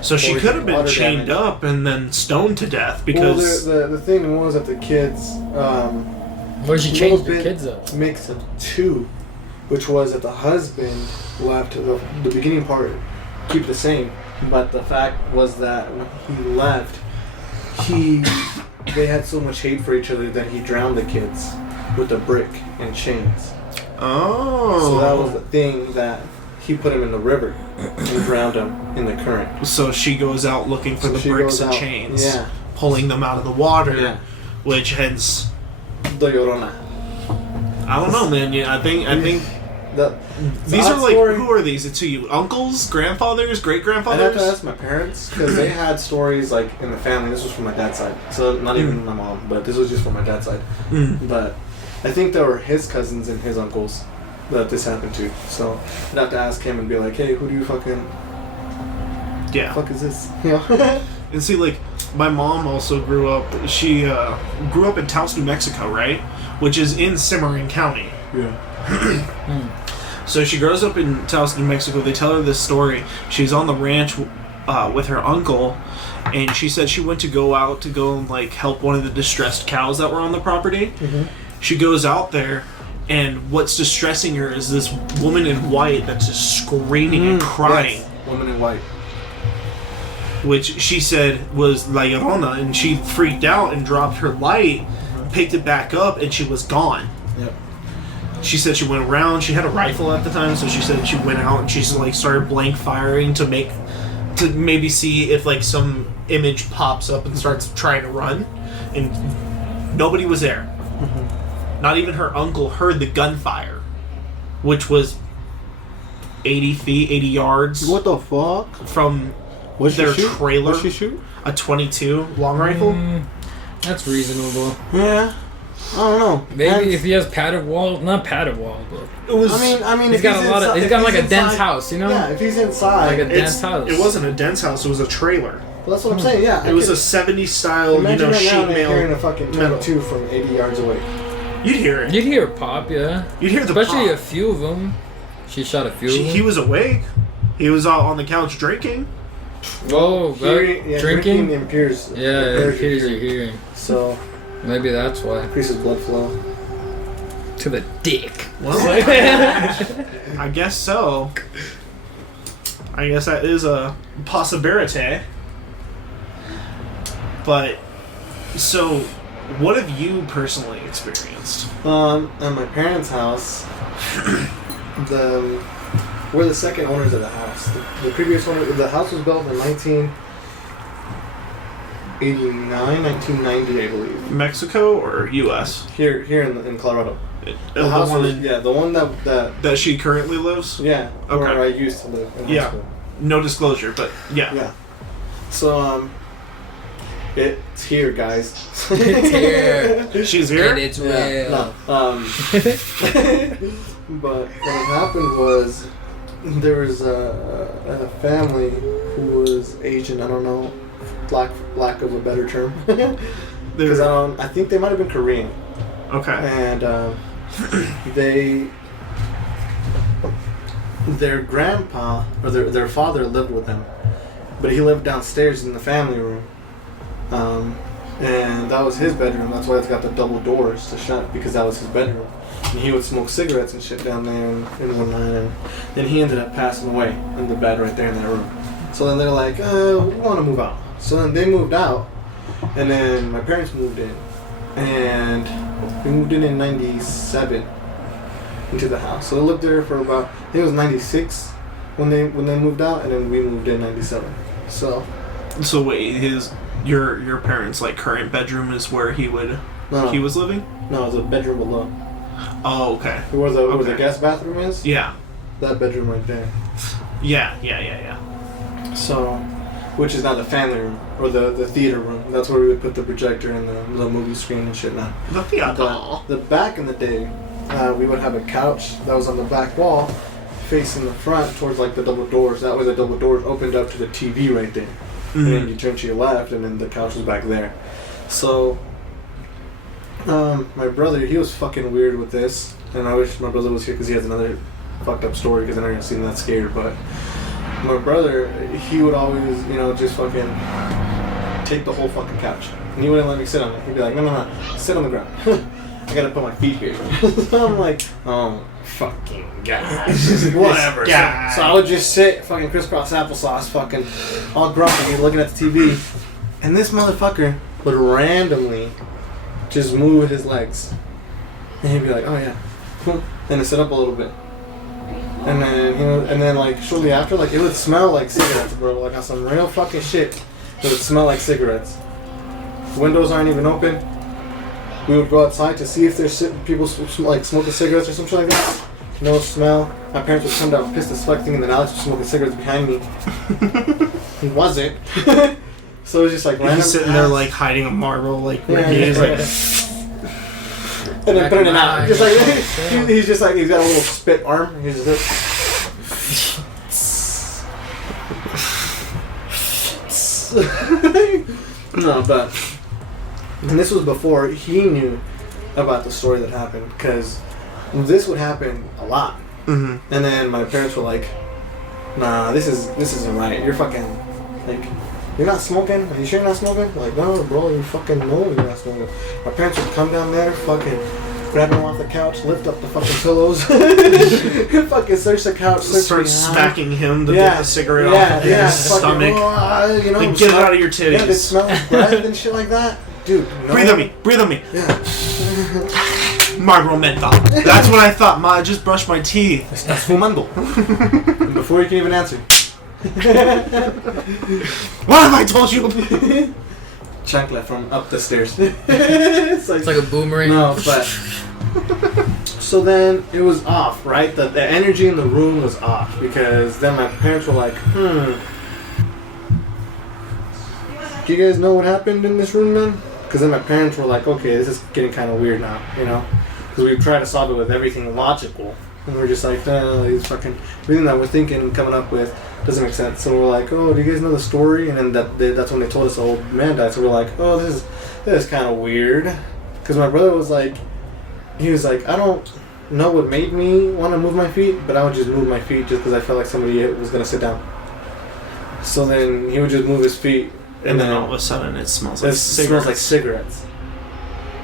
So she could have been chained up and then stoned to death because... Well, the thing was that the kids... Well, she changed the kids up. Makes of two, which was that the husband left the beginning part, keep the same, but the fact was that when he left, they had so much hate for each other that he drowned the kids with a brick and chains. Oh. So that was the thing that he put him in the river and drowned him in the current. So she goes out looking for the bricks and chains, pulling them out of the water, which hence the Llorona. I don't know, man. Yeah, I think these are like story. Who are these? It's you uncles, grandfathers, great grandfathers. I have to ask my parents because they had stories like in the family. This was from my dad's side, so not even my mom, but this was just from my dad's side. But I think there were his cousins and his uncles that this happened to. So I'd have to ask him and be like, "Hey, who do you fucking? Yeah, fuck is this?" You know. And see, like, my mom also grew up. She grew up in Taos, New Mexico, right? Which is in Cimarron County. Yeah. So she grows up in Taos, New Mexico. They tell her this story. She's on the ranch with her uncle, and she said she went to go and like help one of the distressed cows that were on the property. She goes out there, and what's distressing her is this woman in white that's just screaming and crying. Yes. Woman in white. Which she said was La Llorona, and she freaked out and dropped her light, picked it back up, and she was gone. Yep. She said she went around. She had a rifle at the time, so she said she went out and she like started blank firing to maybe see if like some image pops up and starts trying to run, and nobody was there. Not even her uncle heard the gunfire, which was 80 feet, 80 yards. What the fuck? From their trailer. What'd she shoot? A 22 long rifle. That's reasonable. Yeah. I don't know. Maybe if he has padded wall, not padded wall, but it was. I mean, he's got a lot of. He's got like a dense house, you know. Yeah, if he's inside, like a dense house. It wasn't a dense house. It was a trailer. Well, that's what I'm saying. Yeah, it was a 70s style, imagine sheet now mail. Hearing a fucking 22 from 80 yards away. You'd hear it. You'd hear it pop, yeah. You'd hear the especially pop. A few of them. She shot a few. Of them. He was awake. He was out on the couch drinking. Oh, drinking impairs. Yeah, it impairs your hearing. So maybe that's why. Increases blood flow to the dick. Well, I guess so. I guess that is a possibility. But so, what have you personally experienced? At my parents' house, we're the second owners of the house. The previous owner, the house was built in 1989, 1990, I believe. Mexico or U.S.? Here in Colorado. The house was, the one that she currently lives. Yeah, okay. Where I used to live. In high school. No disclosure, but yeah. Yeah. So it's here, guys. It's here. She's here. And it's real. No. But what happened was there was a family who was Asian. I don't know, lack of a better term. Because I think they might have been Korean. Okay. And their grandpa or their father lived with them, but he lived downstairs in the family room. And that was his bedroom. That's why it's got the double doors to shut, because that was his bedroom. And he would smoke cigarettes and shit down there in one night, and then he ended up passing away in the bed right there in that room. So then they're like, we want to move out. So then they moved out, and then my parents moved in, and we moved in 97 into the house. So I lived there for about, I think it was 96 when they moved out, and then we moved in 97. So wait, your parents' like current bedroom is where he was living? No, it was a bedroom below. Oh, okay. Where the guest bathroom is? Yeah. That bedroom right there. Yeah. So, which is now the family room or the theater room. That's where we would put the projector and the movie screen and shit now. The theater. The back in the day, we would have a couch that was on the back wall, facing the front towards like the double doors. That way the double doors opened up to the TV right there. And then you turn to your left, and then the couch was back there. So, my brother, he was fucking weird with this, and I wish my brother was here because he has another fucked up story because I never seen that scared. But my brother, he would always, just fucking take the whole fucking couch, and he wouldn't let me sit on it. He'd be like, no, sit on the ground. I gotta put my feet here. So I'm like, oh, fucking gosh. Whatever. Yeah. So I would just sit, fucking crisscross applesauce, fucking all grumpy, looking at the TV. And this motherfucker would randomly just move his legs. And he'd be like, oh yeah. And then sit up a little bit. And then, like, shortly after, like, it would smell like cigarettes, bro. Like, on some real fucking shit. It would smell like cigarettes. Windows aren't even open. We would go outside to see if there's people like smoking cigarettes or something like that. No smell. My parents would come down pissed as fuck thinking that Alex was smoking cigarettes behind me. He wasn't. So it was just like random. He's sitting there like hiding a marble, like he's like, and then putting it out. Just like he's just like he's got a little spit arm. He's just like, no, but. And this was before he knew about the story that happened, because this would happen a lot. Mm-hmm. And then my parents were like, "Nah, this isn't right. You're fucking like, you're not smoking. Are you sure you're not smoking?" Like, no, bro, you fucking know you're not smoking. My parents would come down there, fucking grab him off the couch, lift up the fucking pillows, fucking search the couch, start smacking him to get the cigarette off of his stomach. Like, get it out of your titties. Yeah, they smell like breath and shit like that. Dude, no. Breathe on me. Yeah. Marlboro menthol. That's what I thought. I just brushed my teeth. Estás fumando. And before you can even answer. What have I told you? Chancla from up the stairs. It's like a boomerang. No, but... So then it was off, right? The energy in the room was off, because then my parents were like, do you guys know what happened in this room then? Because then my parents were like, okay, this is getting kind of weird now, Because we tried to solve it with everything logical. And we're just like, these fucking... Everything that we're thinking and coming up with doesn't make sense. So we're like, oh, do you guys know the story? And then that's when they told us the old man died. So we're like, oh, this is kind of weird. Because my brother was like, he was like, I don't know what made me want to move my feet, but I would just move my feet just because I felt like somebody was going to sit down. So then he would just move his feet. And then all of a sudden it smells like cigarettes. Smells like cigarettes.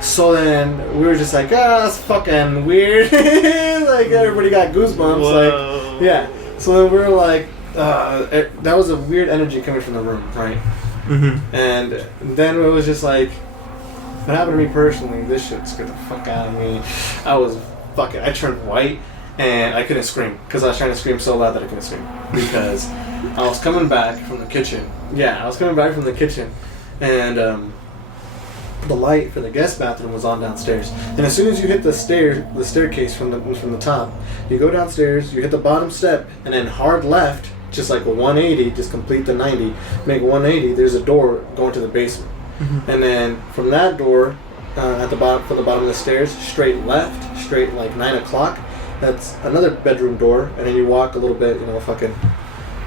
So then we were just like, that's fucking weird. Like everybody got goosebumps. Whoa. Like, yeah. So then we were like, that was a weird energy coming from the room, right? Mm-hmm. And then it was just like, what happened to me personally? This shit scared the fuck out of me. I turned white and I couldn't scream because I was trying to scream so loud that I couldn't scream because I was coming back from the kitchen. Yeah, I was coming back from the kitchen, and the light for the guest bathroom was on downstairs. And as soon as you hit the staircase from the top, you go downstairs, you hit the bottom step, and then hard left, just like a 180, just complete the 90, make 180. There's a door going to the basement, and then from that door, from the bottom of the stairs, straight left, straight like 9 o'clock. That's another bedroom door, and then you walk a little bit, and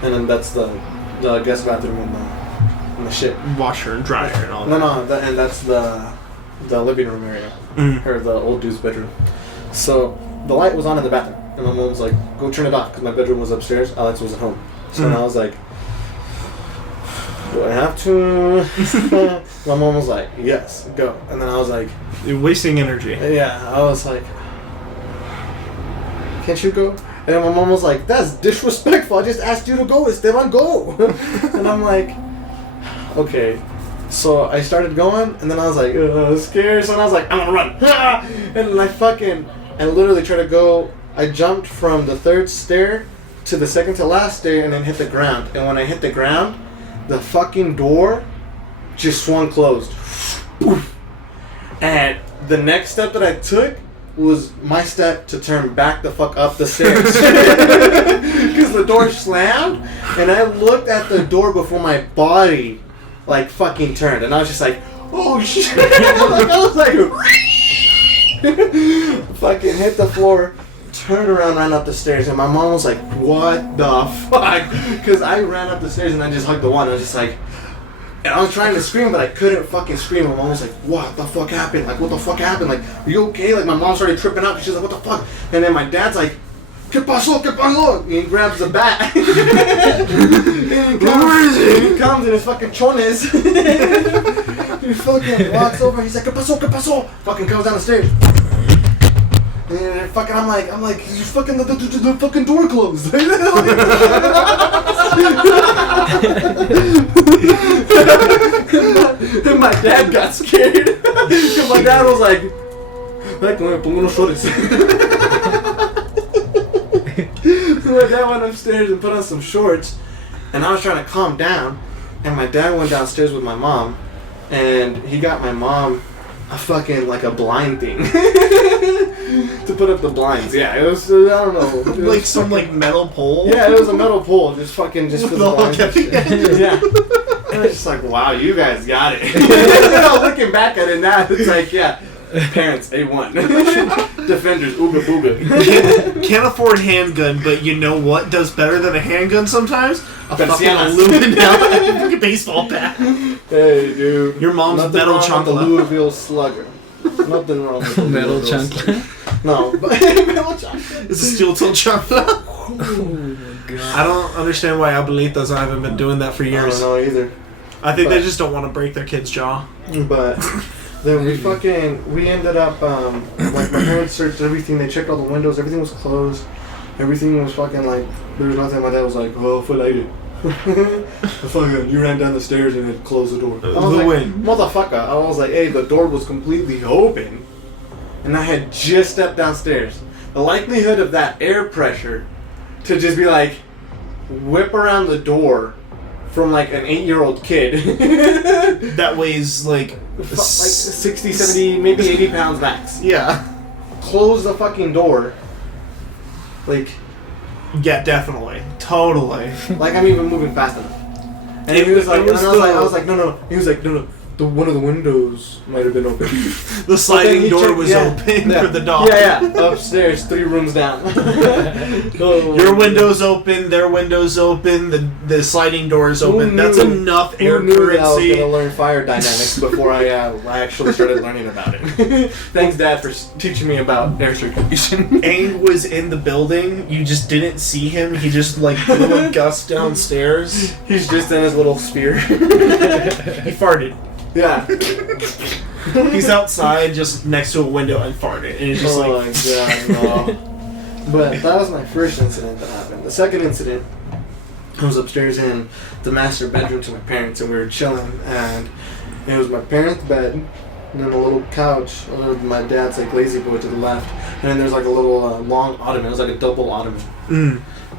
then that's the guest bathroom and the shit. Washer and dryer and all that. No, and that's the living room area, or the old dude's bedroom. So the light was on in the bathroom, and my mom was like, "Go turn it off," because my bedroom was upstairs. Alex was at home, so then I was like, "Do I have to?" My mom was like, "Yes, go," and then I was like, "You're wasting energy." Yeah, I was like, "Can't you go?" And then my mom was like, "That's disrespectful. I just asked you to go. Esteban, go." And I'm like, okay. So I started going, and then I was like, scared. So then I was like, I'm gonna run. And then I literally tried to go. I jumped from the third stair to the second to last stair and then hit the ground. And when I hit the ground, the fucking door just swung closed. And the next step that I took was my step to turn back the fuck up the stairs. Because because the door slammed, and I looked at the door before my body, like, fucking turned, and I was just like, oh shit! I was like, fucking hit the floor, turned around, ran up the stairs, and my mom was like, what the fuck? Because I ran up the stairs and I just hugged the wall, and I was just like, and I was trying to scream, but I couldn't fucking scream. My mom was like, what the fuck happened? Like, what the fuck happened? Like, are you okay? Like, my mom started tripping out, because she's like, what the fuck? And then my dad's like, ¿Qué pasó? ¿Qué pasó? And he grabs the bat. Where is he? He comes in his fucking chones. He fucking walks over. He's like, ¿Qué pasó? ¿Qué pasó? Fucking comes down the stairs. And fucking, I'm like, you fucking the fucking door closed. And my dad got scared. And my dad was like, me pongo unos shorts. My dad went upstairs and put on some shorts, and I was trying to calm down, and my dad went downstairs with my mom, and he got my mom a fucking, like, a blind thing to put up the blinds. Yeah, it was, I don't know. Like some, like, metal pole? Yeah, it was a metal pole, just for the blinds. Yeah. And it's just like, wow, you guys got it. You know, looking back at it now, it's like, yeah. Parents, A1. Defenders, ooga booga. Can't afford handgun, but you know what does better than a handgun sometimes? A fucking Persianas. aluminum fucking baseball bat. Hey, dude. Your mom's Nothing metal wrong with chocolate. the Louisville Slugger. Nothing wrong with the Metal Louisville chocolate. Slugger. No, but metal chocolate. It's a steel-toed chocolate. Oh my god. I don't understand why abuelitas haven't been doing that for I years. don't know either. I think they just don't want to break their kid's jaw. But then we ended up, like, my parents searched everything. They checked all the windows. Everything was closed. Everything was fucking, like, there was nothing. My dad was like, oh, foot ate it. Fucking, you ran down the stairs and then closed the door. I was like, wind. motherfucker. I was like, hey, the door was completely open. And I had just stepped downstairs. The likelihood of that air pressure to just be like, whip around the door from like an 8-year-old kid That weighs like 60, 70, maybe 80 pounds max. Yeah. Close the fucking door. Like Yeah, definitely. Totally. I'm even moving fast enough. And he was like, I was like, no. He was like, no. One of the windows might have been open. The sliding door was open for the dog. Yeah. Upstairs, 3 rooms down. Your window's open, their window's open, the sliding door is open. That's enough air Who knew that I was currency. going to learn fire dynamics before I actually started learning about it. Thanks, Dad, for teaching me about air circulation. Aang was in the building. You just didn't see him. He just like blew a gust downstairs. He's just in his little sphere. He farted. Yeah. He's outside just next to a window and farted. And it's just Oh like... my god, no. But that was my first incident that happened. The second incident, I was upstairs in the master bedroom to my parents, and we were chilling, and it was my parents' bed, and then a little couch, my dad's like lazy boy to the left, and then there's like a little long ottoman. It was like a double ottoman.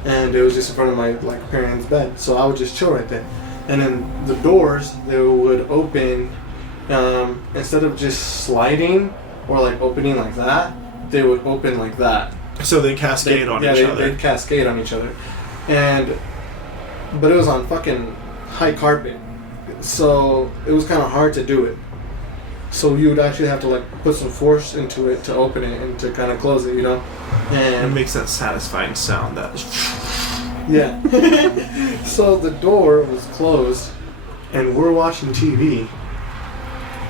And it was just in front of my parents' bed, so I would just chill right there. And then the doors, they would open, instead of just sliding or opening like that, they would open like that. So they cascade on each other. They'd cascade on each other. But it was on fucking high carpet. So it was kind of hard to do it. So you would actually have to put some force into it to open it and to kind of close it, And it makes that satisfying sound that... Yeah. So the door was closed, and we're watching TV.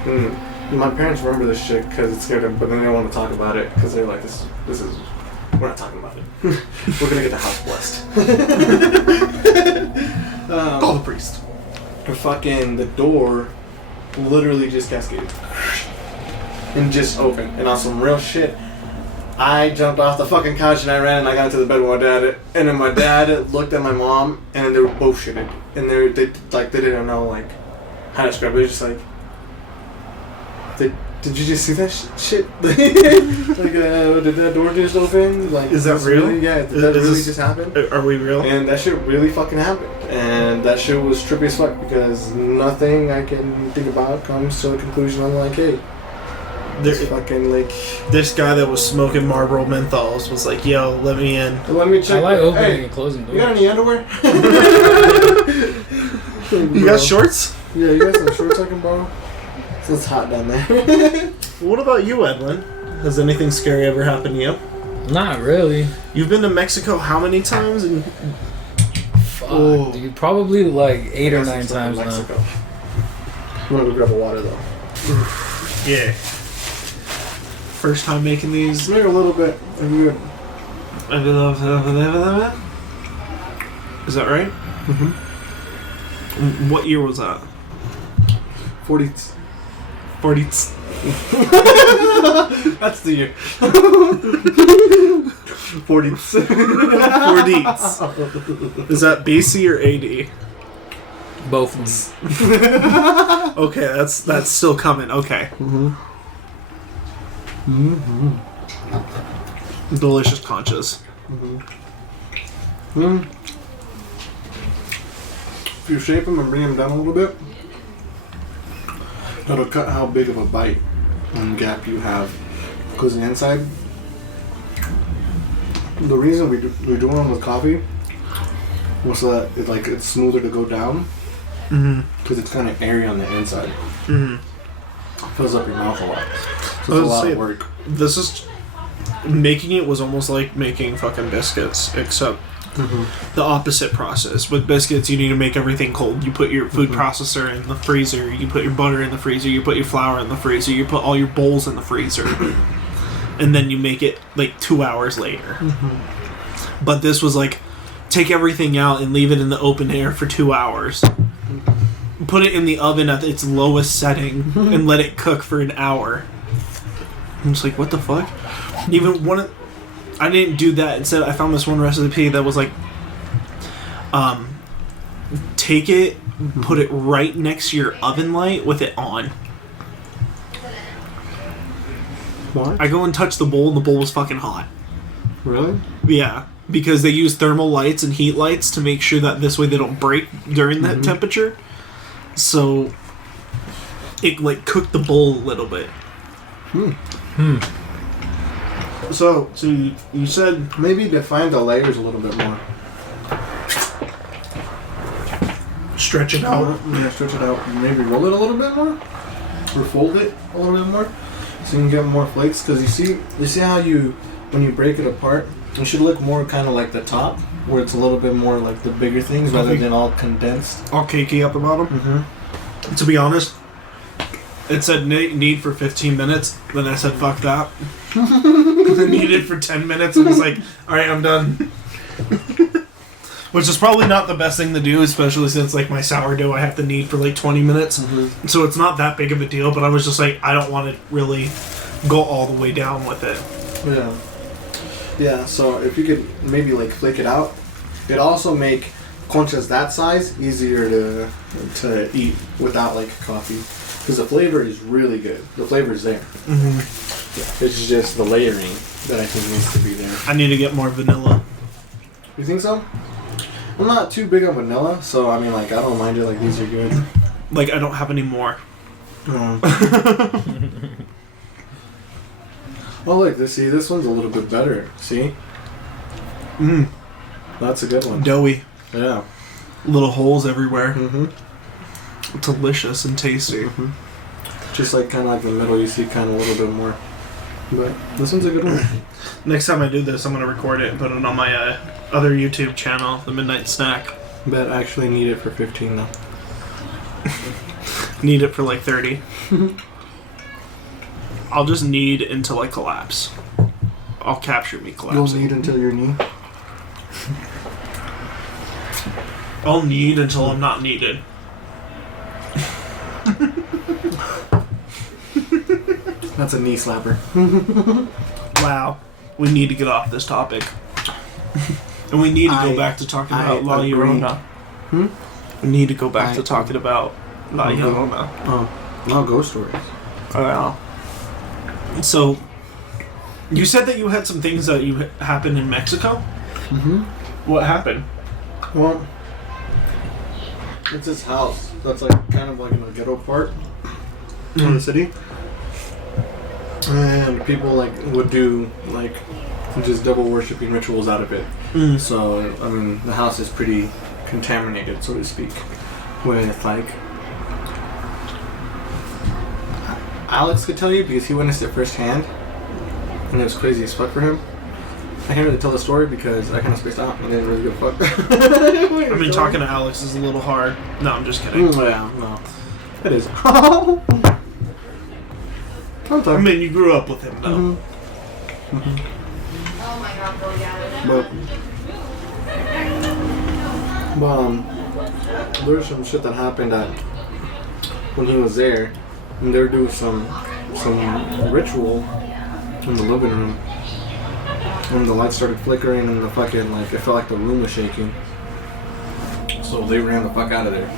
And my parents remember this shit because it scared them, but then they don't want to talk about it because they're like, this is, we're not talking about it. We're gonna get the house blessed. Call the priest. The door literally just cascaded and just opened, and on some real shit. I jumped off the fucking couch and I ran and I got into the bed with my dad. And then my dad looked at my mom and then they were both shitted. And they didn't know how to describe it. They were just like, did you just see that shit? Did that door just open? Is that real? Really, yeah, did that really just happen? Are we real? And that shit really fucking happened. And that shit was trippy as fuck because nothing I can think about comes to a conclusion. I'm like, hey, It's fucking like. This guy that was smoking Marlboro menthols was like, "Yo, let me in." Let me check. I like opening and closing doors. You got any underwear? You got shorts? Yeah, you got some shorts I can borrow? It's hot down there. What about you, Edwin? Has anything scary ever happened to you? Not really. You've been to Mexico how many times? And Fuck, dude. Probably like 8 or 9 times now. Mexico. I'm gonna go grab a water though. yeah. First time making these. Maybe a little bit. Is that right? Mm-hmm. What year was that? 40. 40. That's the year. 40. 40s. Is that BC or AD? Both. Okay, that's still coming. Okay. Mm-hmm. Mm-hmm. Delicious conchas. Mm-hmm. Mm. If you shape them and bring them down a little bit, it'll cut how big of a bite and gap you have. Because the inside, the reason we do them with coffee was so that it's smoother to go down. Because it's kind of airy on the inside. Mm-hmm. Fills up your mouth a lot. So it's a lot of work. This is making it was almost like making fucking biscuits, except the opposite process. With biscuits, you need to make everything cold. You put your food processor in the freezer. You put your butter in the freezer. You put your flour in the freezer. You put all your bowls in the freezer, and then you make it like 2 hours later. But this was like, take everything out and leave it in the open air for 2 hours. Put it in the oven at its lowest setting and let it cook for an hour. I'm just like, what the fuck? Even I didn't do that. Instead, I found this one recipe that was like, take it, put it right next to your oven light with it on. What? I go and touch the bowl, and the bowl was fucking hot. Really? Yeah, because they use thermal lights and heat lights to make sure that this way they don't break during that temperature. So it like cooked the bowl a little bit. So you said Maybe define the layers a little bit more. stretch it out. Yeah, stretch it out. Maybe roll it a little bit more, or fold it a little bit more, so you can get more flakes. Because you see how when you break it apart, it should look more kind of like the top, where it's a little bit more like the bigger things rather than all condensed. All cakey at the bottom. To be honest, it said need for 15 minutes. Then I said fuck that. I needed for 10 minutes and was like, all right, I'm done. Which is probably not the best thing to do, especially since like my sourdough I have to knead for like 20 minutes. So it's not that big of a deal, but I was just like, I don't want to really go all the way down with it. Yeah, so if you could maybe like flake it out, it'd also make conchas that size easier to eat without like coffee. Because the flavor is really good. The flavor is there. It's just the layering that I think needs to be there. I need to get more vanilla. You think so? I'm not too big on vanilla, so I mean, like, I don't mind it. Like, these are good. Like, I don't have any more. Oh, look, this one's a little bit better. See? That's a good one. Doughy. Yeah. Little holes everywhere. Delicious and tasty. Just like kind of like the middle, you see kind of a little bit more. But this one's a good one. Next time I do this, I'm going to record it and put it on my other YouTube channel, The Midnight Snack. Bet I actually need it for 15 though. Need it for like 30. I'll just knead until I collapse. I'll capture me collapsing. You'll knead until your knee? I'll knead until I'm not needed. That's a knee slapper. Wow. We need to get off this topic. And we need to go back to talking about La Llorona. We need to go back to talking about La Llorona. Oh, ghost stories. So, you said that you had some things that happened in Mexico? What happened? Well, it's this house that's like kind of like in the ghetto part of the city. And people like would do like just devil worshipping rituals out of it. So I mean, the house is pretty contaminated, so to speak, with like. Alex could tell you because he witnessed it firsthand, and it was crazy as fuck for him. I can't really tell the story because I kind of spaced out and didn't really give a fuck. I mean, talking to Alex is a little hard. No, I'm just kidding. Yeah, no. It is. I mean, you grew up with him, though. But there was some shit that happened when he was there, and they were doing some ritual in the living room, and the lights started flickering, and the fucking like it felt like the room was shaking. So they ran the fuck out of there.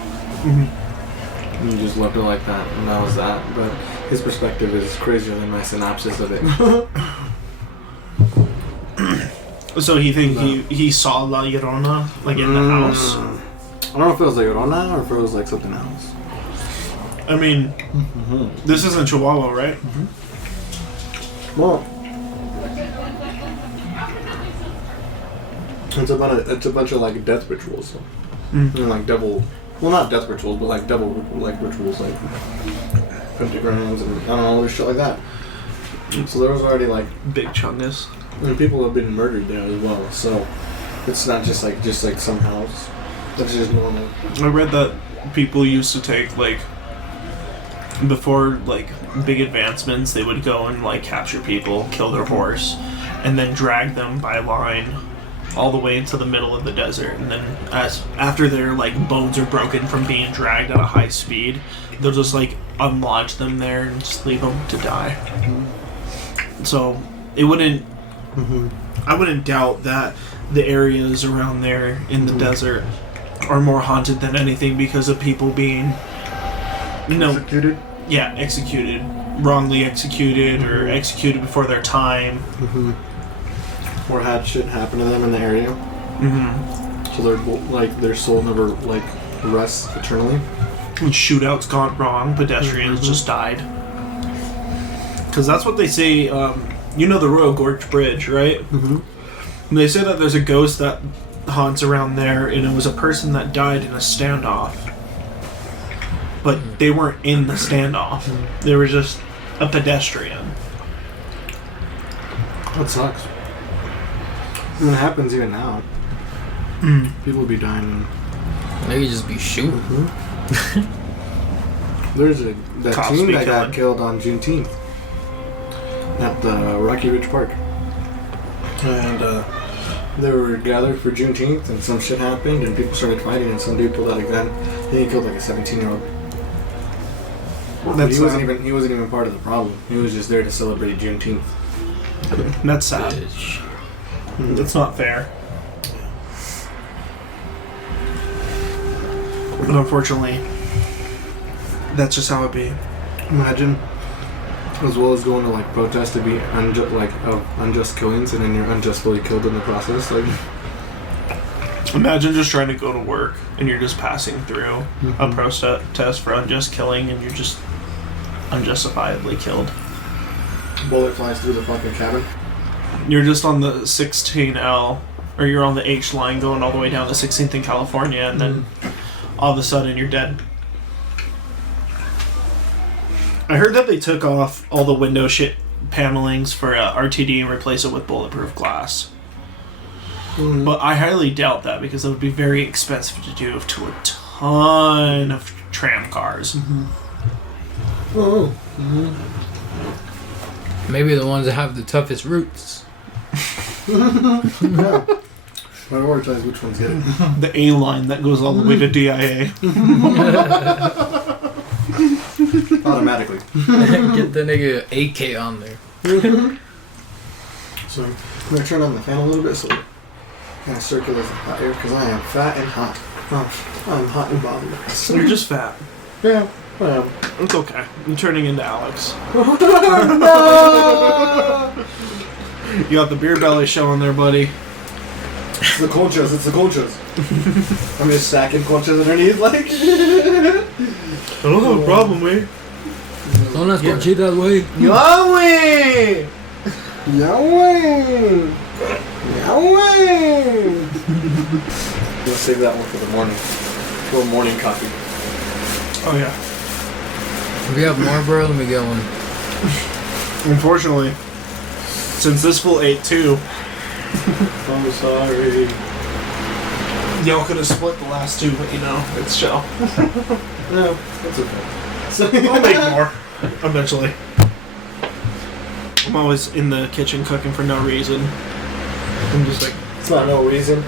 And he just left it like that, and that was that. But his perspective is crazier than my synopsis of it. So he think he saw La Llorona like in the house? I don't know if it was La Llorona or if it was like something else. I mean, this isn't Chihuahua, right? Well, it's a bunch of like death rituals, so. And like devil. Well, not death rituals, but like devil like rituals, like pentagrams and I don't know, shit like that. So there was already like Big Chungus. and people have been murdered there as well. So it's not just like some house. It's just normal. I read that people used to take like before like big advancements, they would go and like capture people, kill their horse, and then drag them by line all the way into the middle of the desert, and then after their like bones are broken from being dragged at a high speed, they'll just like unlodge them there and just leave them to die. So it wouldn't I wouldn't doubt that the areas around there in the desert are more haunted than anything because of people being Executed? Yeah, executed, wrongly executed, or executed before their time. Or had shit happen to them in the area. So they're like their soul never like rests eternally. When shootouts gone wrong, pedestrians just died. Because that's what they say. You know the Royal Gorge Bridge, right? And they say that there's a ghost that haunts around there, and it was a person that died in a standoff. But they weren't in the standoff. They were just a pedestrian. That sucks. I mean, it happens even now. People be dying. They could just be shooting. There's that Cops team be that got killing. killed on Juneteenth at the Rocky Ridge Park, and they were gathered for Juneteenth, and some shit happened, and people started fighting, and some dude pulled out a gun. He killed like a 17-year-old. That's He wasn't even part of the problem. He was just there to celebrate Juneteenth. That's sad. Bitch. That's not fair. But unfortunately, that's just how it be. Imagine, as well as going to like protest to be unjust killings, and then you're unjustly killed in the process. Like, Imagine just trying to go to work and you're just passing through a protest for unjust killing and you're just unjustifiably killed. bullet flies through the fucking cabin. You're just on the 16L, or you're on the H line going all the way down to 16th in California, and then all of a sudden you're dead. I heard that they took off all the window shit panelings for RTD and replaced it with bulletproof glass. But I highly doubt that because it would be very expensive to do to a ton of tram cars. Maybe the ones that have the toughest roots. Yeah. Prioritize which ones get it. The A line that goes all the way to DIA. Automatically. Get the nigga AK on there. So I'm gonna turn on the fan a little bit so it kind of circulates the hot air because I am fat and hot. I'm hot and bothered. You're just fat. Yeah, I am. It's okay. I'm turning into Alex. You got the beer belly showing there, buddy. It's the conchas. It's the conchas. I'm just stacking conchas underneath, like. I don't have a problem, man. Don't let's go cheat that way. Yahweh! Yahweh! Yahweh! We'll save that one for the morning. For morning coffee. Oh yeah. If we have more, bro, let me get one. Unfortunately, since this fool ate 2, I'm sorry. y'all could have split the last 2, but it's chill. No, that's okay. So, I'll make more eventually. I'm always in the kitchen cooking for no reason. I'm just like it's not no reason.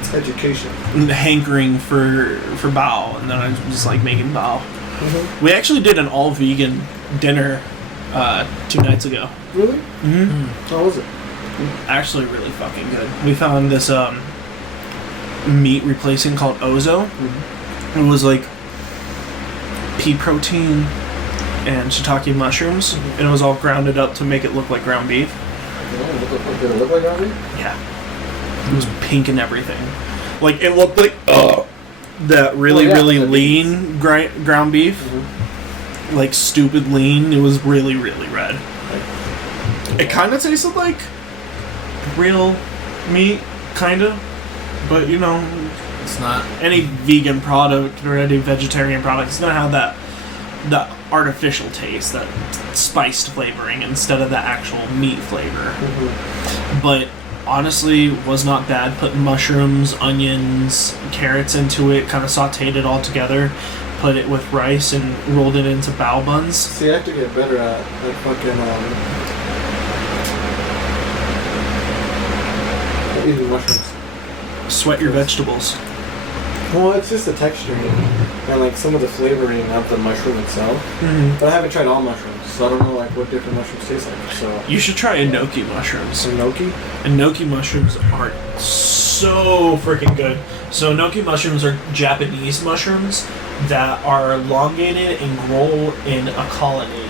It's education. hankering for bao, and then I'm just like making bao. Mm-hmm. We actually did an all vegan dinner 2 nights ago. Really? Mm-hmm. How was it? Actually, really fucking good. We found this meat replacing called Ozo. Mm-hmm. It was like pea protein and shiitake mushrooms, and it was all grounded up to make it look like ground beef. Did it look like that? Yeah. It was pink and everything. Like, it looked like that really, really lean ground beef. Mm-hmm. Like, stupid lean. It was really, really red. It kind of tasted like real meat, kind of. But, It's not. any vegan product or any vegetarian product is going to have that artificial taste, that spiced flavoring instead of the actual meat flavor. Mm-hmm. But honestly, was not bad. Put mushrooms, onions, carrots into it, kind of sauteed it all together, put it with rice, and rolled it into bao buns. See, I have to get better at fucking eating mushrooms. Sweat your vegetables. Well, it's just the texture and like some of the flavoring of the mushroom itself. Mm-hmm. But I haven't tried all mushrooms, so I don't know like what different mushrooms taste like. So You should try enoki mushrooms. enoki. Enoki mushrooms are so freaking good. So enoki mushrooms are Japanese mushrooms that are elongated and grow in a colony.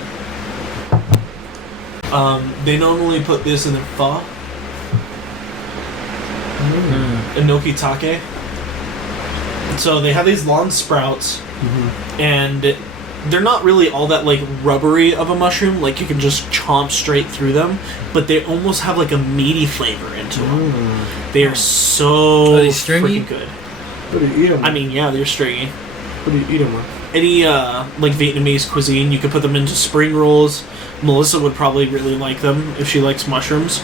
They normally put this in a pho. Enoki take. So they have these long sprouts, and they're not really all that like rubbery of a mushroom. Like you can just chomp straight through them, but they almost have like a meaty flavor into them. They are so Are they stringy? freaking good. What do you eat them? I mean, yeah, they're stringy. What do you eat them with? Any like Vietnamese cuisine, you could put them into spring rolls. Melissa would probably really like them if she likes mushrooms.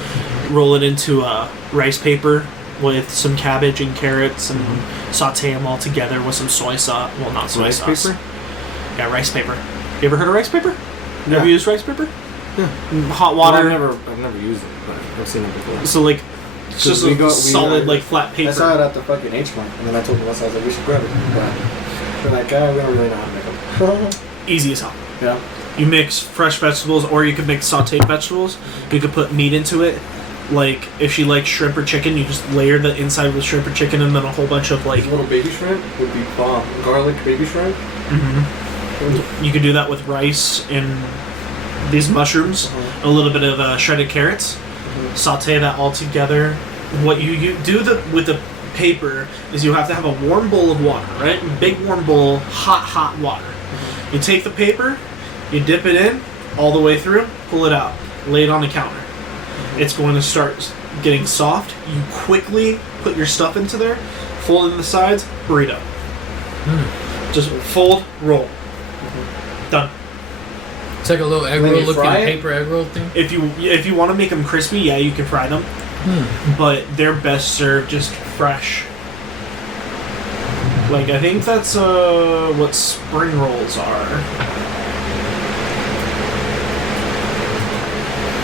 Roll it into rice paper with some cabbage and carrots and saute them all together with some soy sauce. Well, not soy Rice sauce. paper? Yeah, rice paper. You ever heard of rice paper? Yeah. Have you used rice paper? Yeah. Hot Well, water. I've never used it, but I've seen it before. So like, it's just We a got- we solid got- like flat I paper. saw it at the fucking H-Mart, and then I told Melissa, I was like, we should grab it. But they're like, we don't really know how to make them. Easy as hell. Yeah. You mix fresh vegetables, or you could mix sauteed vegetables. You could put meat into it. Like, if she likes shrimp or chicken, you just layer the inside with shrimp or chicken, and then a whole bunch of like. Little baby shrimp would be bomb. Garlic baby shrimp. You could do that with rice and these mushrooms, a little bit of shredded carrots. Saute that all together. What you do with the paper is you have to have a warm bowl of water, right? Big warm bowl, hot water. You take the paper, you dip it in all the way through, pull it out, lay it on the counter. It's going to start getting soft. You quickly put your stuff into there, fold in the sides, burrito. Just fold, roll. Done. It's like a little egg And then roll you looking fry it? paper egg roll thing. If you want to make them crispy, yeah, you can fry them. But they're best served just fresh. Like, I think that's what spring rolls are.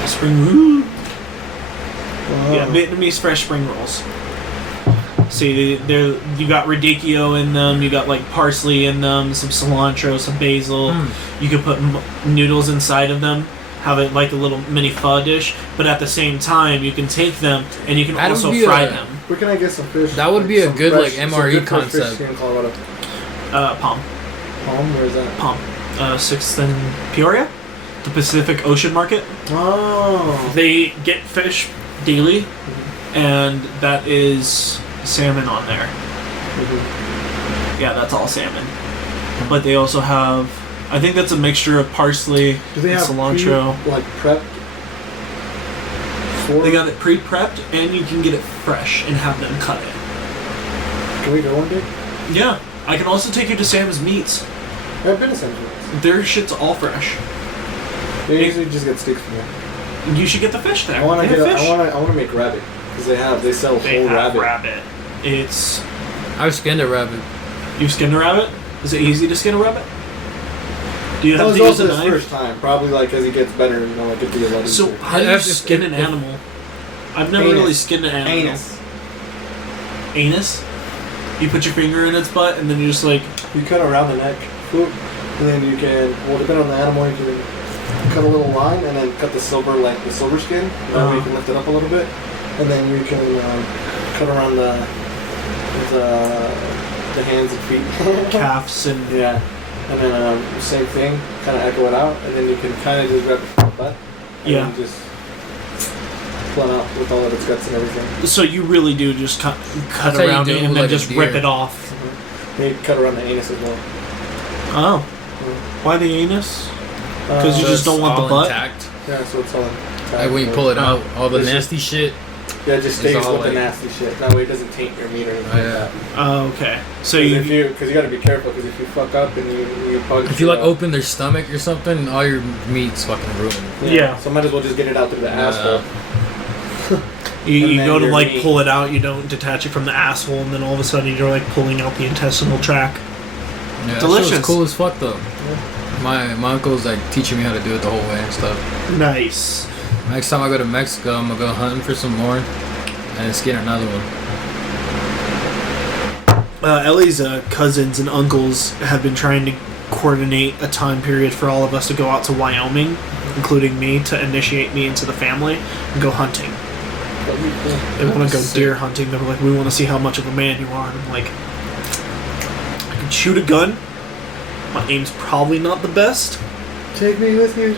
Spring roll? Yeah, Vietnamese fresh spring rolls. See, you got radicchio in them, you got like parsley in them, some cilantro, some basil. You could put noodles inside of them, have it like a little mini pho dish, but at the same time, you can take them and you can That would also be fry a- them. Where can I get some fish? That would be a some good, fresh- like, some MRE good fresh fish concept. here in Colorado. Palm. Palm? Where is that? Palm. 6th and Peoria? The Pacific Ocean Market. Oh. They get fish daily, and that is salmon on there. Yeah, that's all salmon. But they also have I think that's a mixture of parsley Do they and have cilantro. prepped? They got it pre-prepped, and you can get it fresh and have them cut it. Can we go one day? Yeah. I can also take you to Sam's Meats. I've been to Sam's Meats. Their shit's all fresh. They usually just get steaks from there. You should get the fish there. I want They to have get. fish. I want to make rabbit because they sell They whole have rabbit. It's... I've skinned a rabbit. You've skinned a rabbit? Is it easy to skin a rabbit? Do you That have was to use also a his knife? first time. Probably like as he gets better, you know, like it'd be a lot So easier. how do I you have to skin skin- an animal? I've never Anus. really skinned an animal. Anus. Anus? You put your finger in its butt and then you just like... You cut around the neck, whoop, and then you can. Well, depending on the animal, you can cut a little line and then cut the silver skin. That way you can lift it up a little bit, and then you can cut around the hands and feet. calves and... Yeah, and then same thing, kind of echo it out, and then you can kind of just grab it from the butt, and Yeah. then just pull it out with all of its guts and everything. So you really do just cut That's how you around do it it and with, then like, a just rip deer. it off. Then you cut around the anus as well. Oh. Why the anus? 'Cause you So just don't it's want the all butt? intact. Yeah, so it's all. Like when you pull it out, all the It's just- nasty shit. Yeah, it just it's stays all with the like- nasty shit. That way it doesn't taint your meat or anything. Oh, yeah. Oh, okay. So Because you... you got to be careful. Because if you fuck up and you punch, If you like open their stomach or something, all your meat's fucking ruined. Yeah. So might as well just get it out through the asshole. You And then go to your like meat. pull it out, you don't detach it from the asshole, and then all of a sudden you're like pulling out the intestinal tract. Yeah, that Delicious. shit was cool as fuck though. My uncle's like teaching me how to do it the whole way and stuff. Nice. Next time I go to Mexico, I'm gonna go hunting for some more and skin another one. Ellie's cousins and uncles have been trying to coordinate a time period for all of us to go out to Wyoming, including me, to initiate me into the family and go hunting. They want to go deer hunting. They're like, we want to see how much of a man you are. And I'm like, I can shoot a gun. My aim's probably not the best. Take me with you.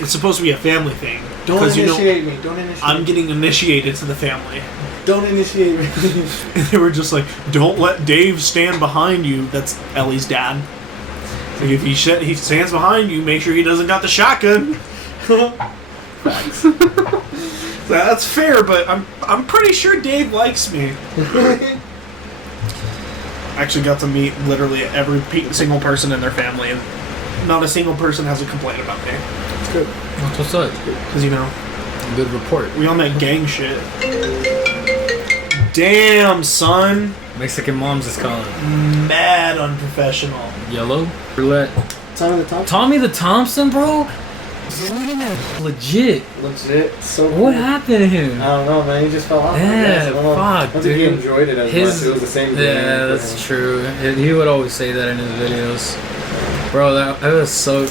It's supposed to be a family thing. Don't 'Cause, initiate me. Don't initiate. I'm getting initiated to the family. Don't initiate me. And they were just like, don't let Dave stand behind you. That's Ellie's dad. Like, if he stands behind you, make sure he doesn't got the shotgun. That's fair, but I'm pretty sure Dave likes me. Actually got to meet literally every single person in their family, and not a single person has a complaint about me. It's good. What's up? Because, you know, Good report. we on that gang shit. Damn, son. Mexican moms is calling. Mad unprofessional. Yellow roulette. Tommy the Top. Tommy the Thompson, bro. Legit. Legit. So What cool. happened to him? I don't know, man. He just fell off. I Yeah, guess. I don't know. fuck, I don't think he dude. enjoyed it as much. It was the same thing. Yeah, for that's him. true. He would always say that in his videos. Bro, that was so.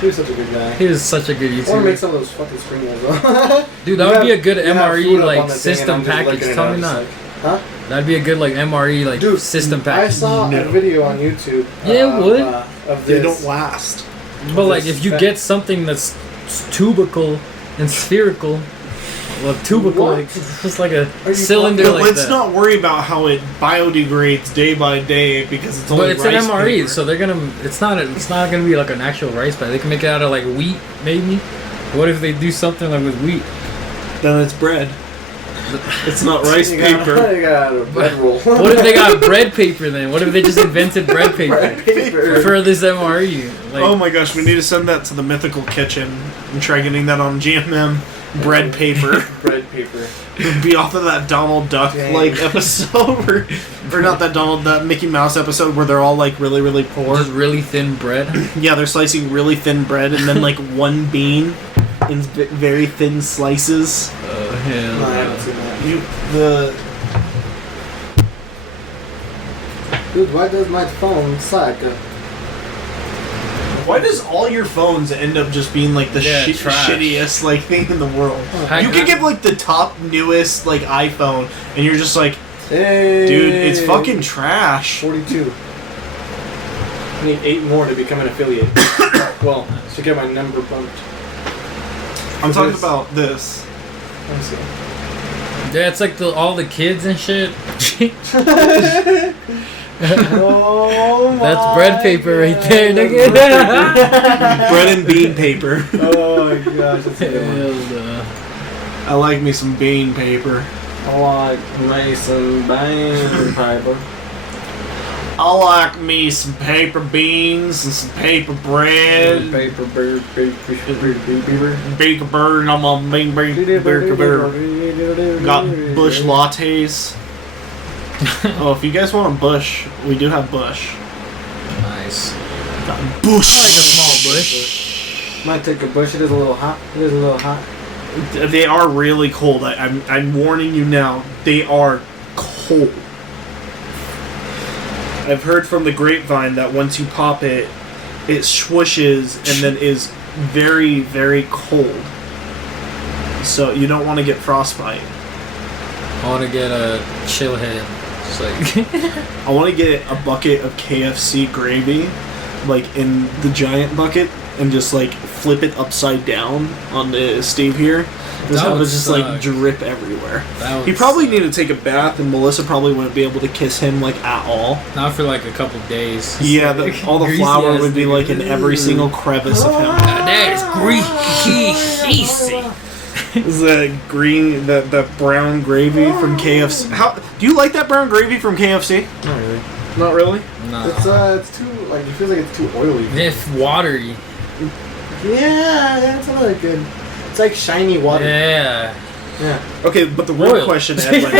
He was such a good guy. He was such a good I want to make YouTuber. some of those fucking screamers though. Dude, that would be a good MRE food up on like the thing system and I'm just package. looking at Tell it, me I'm just not. like, huh? That'd be a good like MRE like Dude, system I package. saw No. a video on YouTube. Yeah, it would. Of They this. don't last. But like, this if you fat- get something that's tubical and spherical, well, tubical, What? like it's just like a Are you cylinder But like let's that. not worry about how it biodegrades day by day because it's only But it's rice an MRE, paper. so they're gonna. It's not gonna be like an actual rice bag. They can make it out of like wheat, maybe. What if they do something like with wheat? then it's bread. It's not rice You paper. Got, you got a bread roll. What if they got bread paper then? What if they just invented bread paper bread paper? for this MRE? Like, Oh my gosh, we need to send that to the Mythical Kitchen and try getting that on GMM. Bread paper. bread paper. Be off of that Donald Duck like Dang. episode, or not that Mickey Mouse episode where they're all like really really poor. just really thin bread. Yeah, they're slicing really thin bread and then like one bean in very thin slices. Oh hell. No, I haven't seen that. Dude, why does my phone suck? Why does all your phones end up just being like the Yeah, trash. shittiest like thing in the world? Heck, You could get like the top newest like iPhone, and you're just like, Hey, dude, it's fucking trash. 42. I need 8 more to become an affiliate. Well, to get my number bumped. I'm talking This. about this. Let me see. Yeah, it's like all the kids and shit. Oh my That's bread paper right God. there, nigga. Bread and bean paper. Oh my gosh, that's a good one. Hell no. I like me some bean paper. I like Mason Bang paper. I like me some paper beans and some paper bread. Paper bird, paper. Baker bird, I'm on bean baker bird. Got bush lattes. Oh, if you guys want a bush, we do have bush. Nice. Got bush. I like a small bush. Might take a bush. It is a little hot. It is a little hot. They are really cold. I'm warning you now. They are cold. I've heard from the grapevine that once you pop it, it swooshes and then is very, very cold. So you don't want to get frostbite. I want to get a chill head. It's like I want to get a bucket of KFC gravy, like in the giant bucket, and just like flip it upside down on the Steve here. Just That have it would just suck. like drip everywhere. that would He probably suck. need to take a bath, and Melissa probably wouldn't be able to kiss him like at all. Not for like a couple days. Yeah, all the Greasy flour ass would be nigga. like in every single crevice of him. That is greasy. Is that green, that brown gravy from KFC? How do you like that brown gravy from KFC? Not really. Not really. No. It's too like it feels like it's too oily. It's watery. Yeah, that's not good. It's like shiny water. Yeah. Yeah. Okay, but the real Oil. question, Edwin,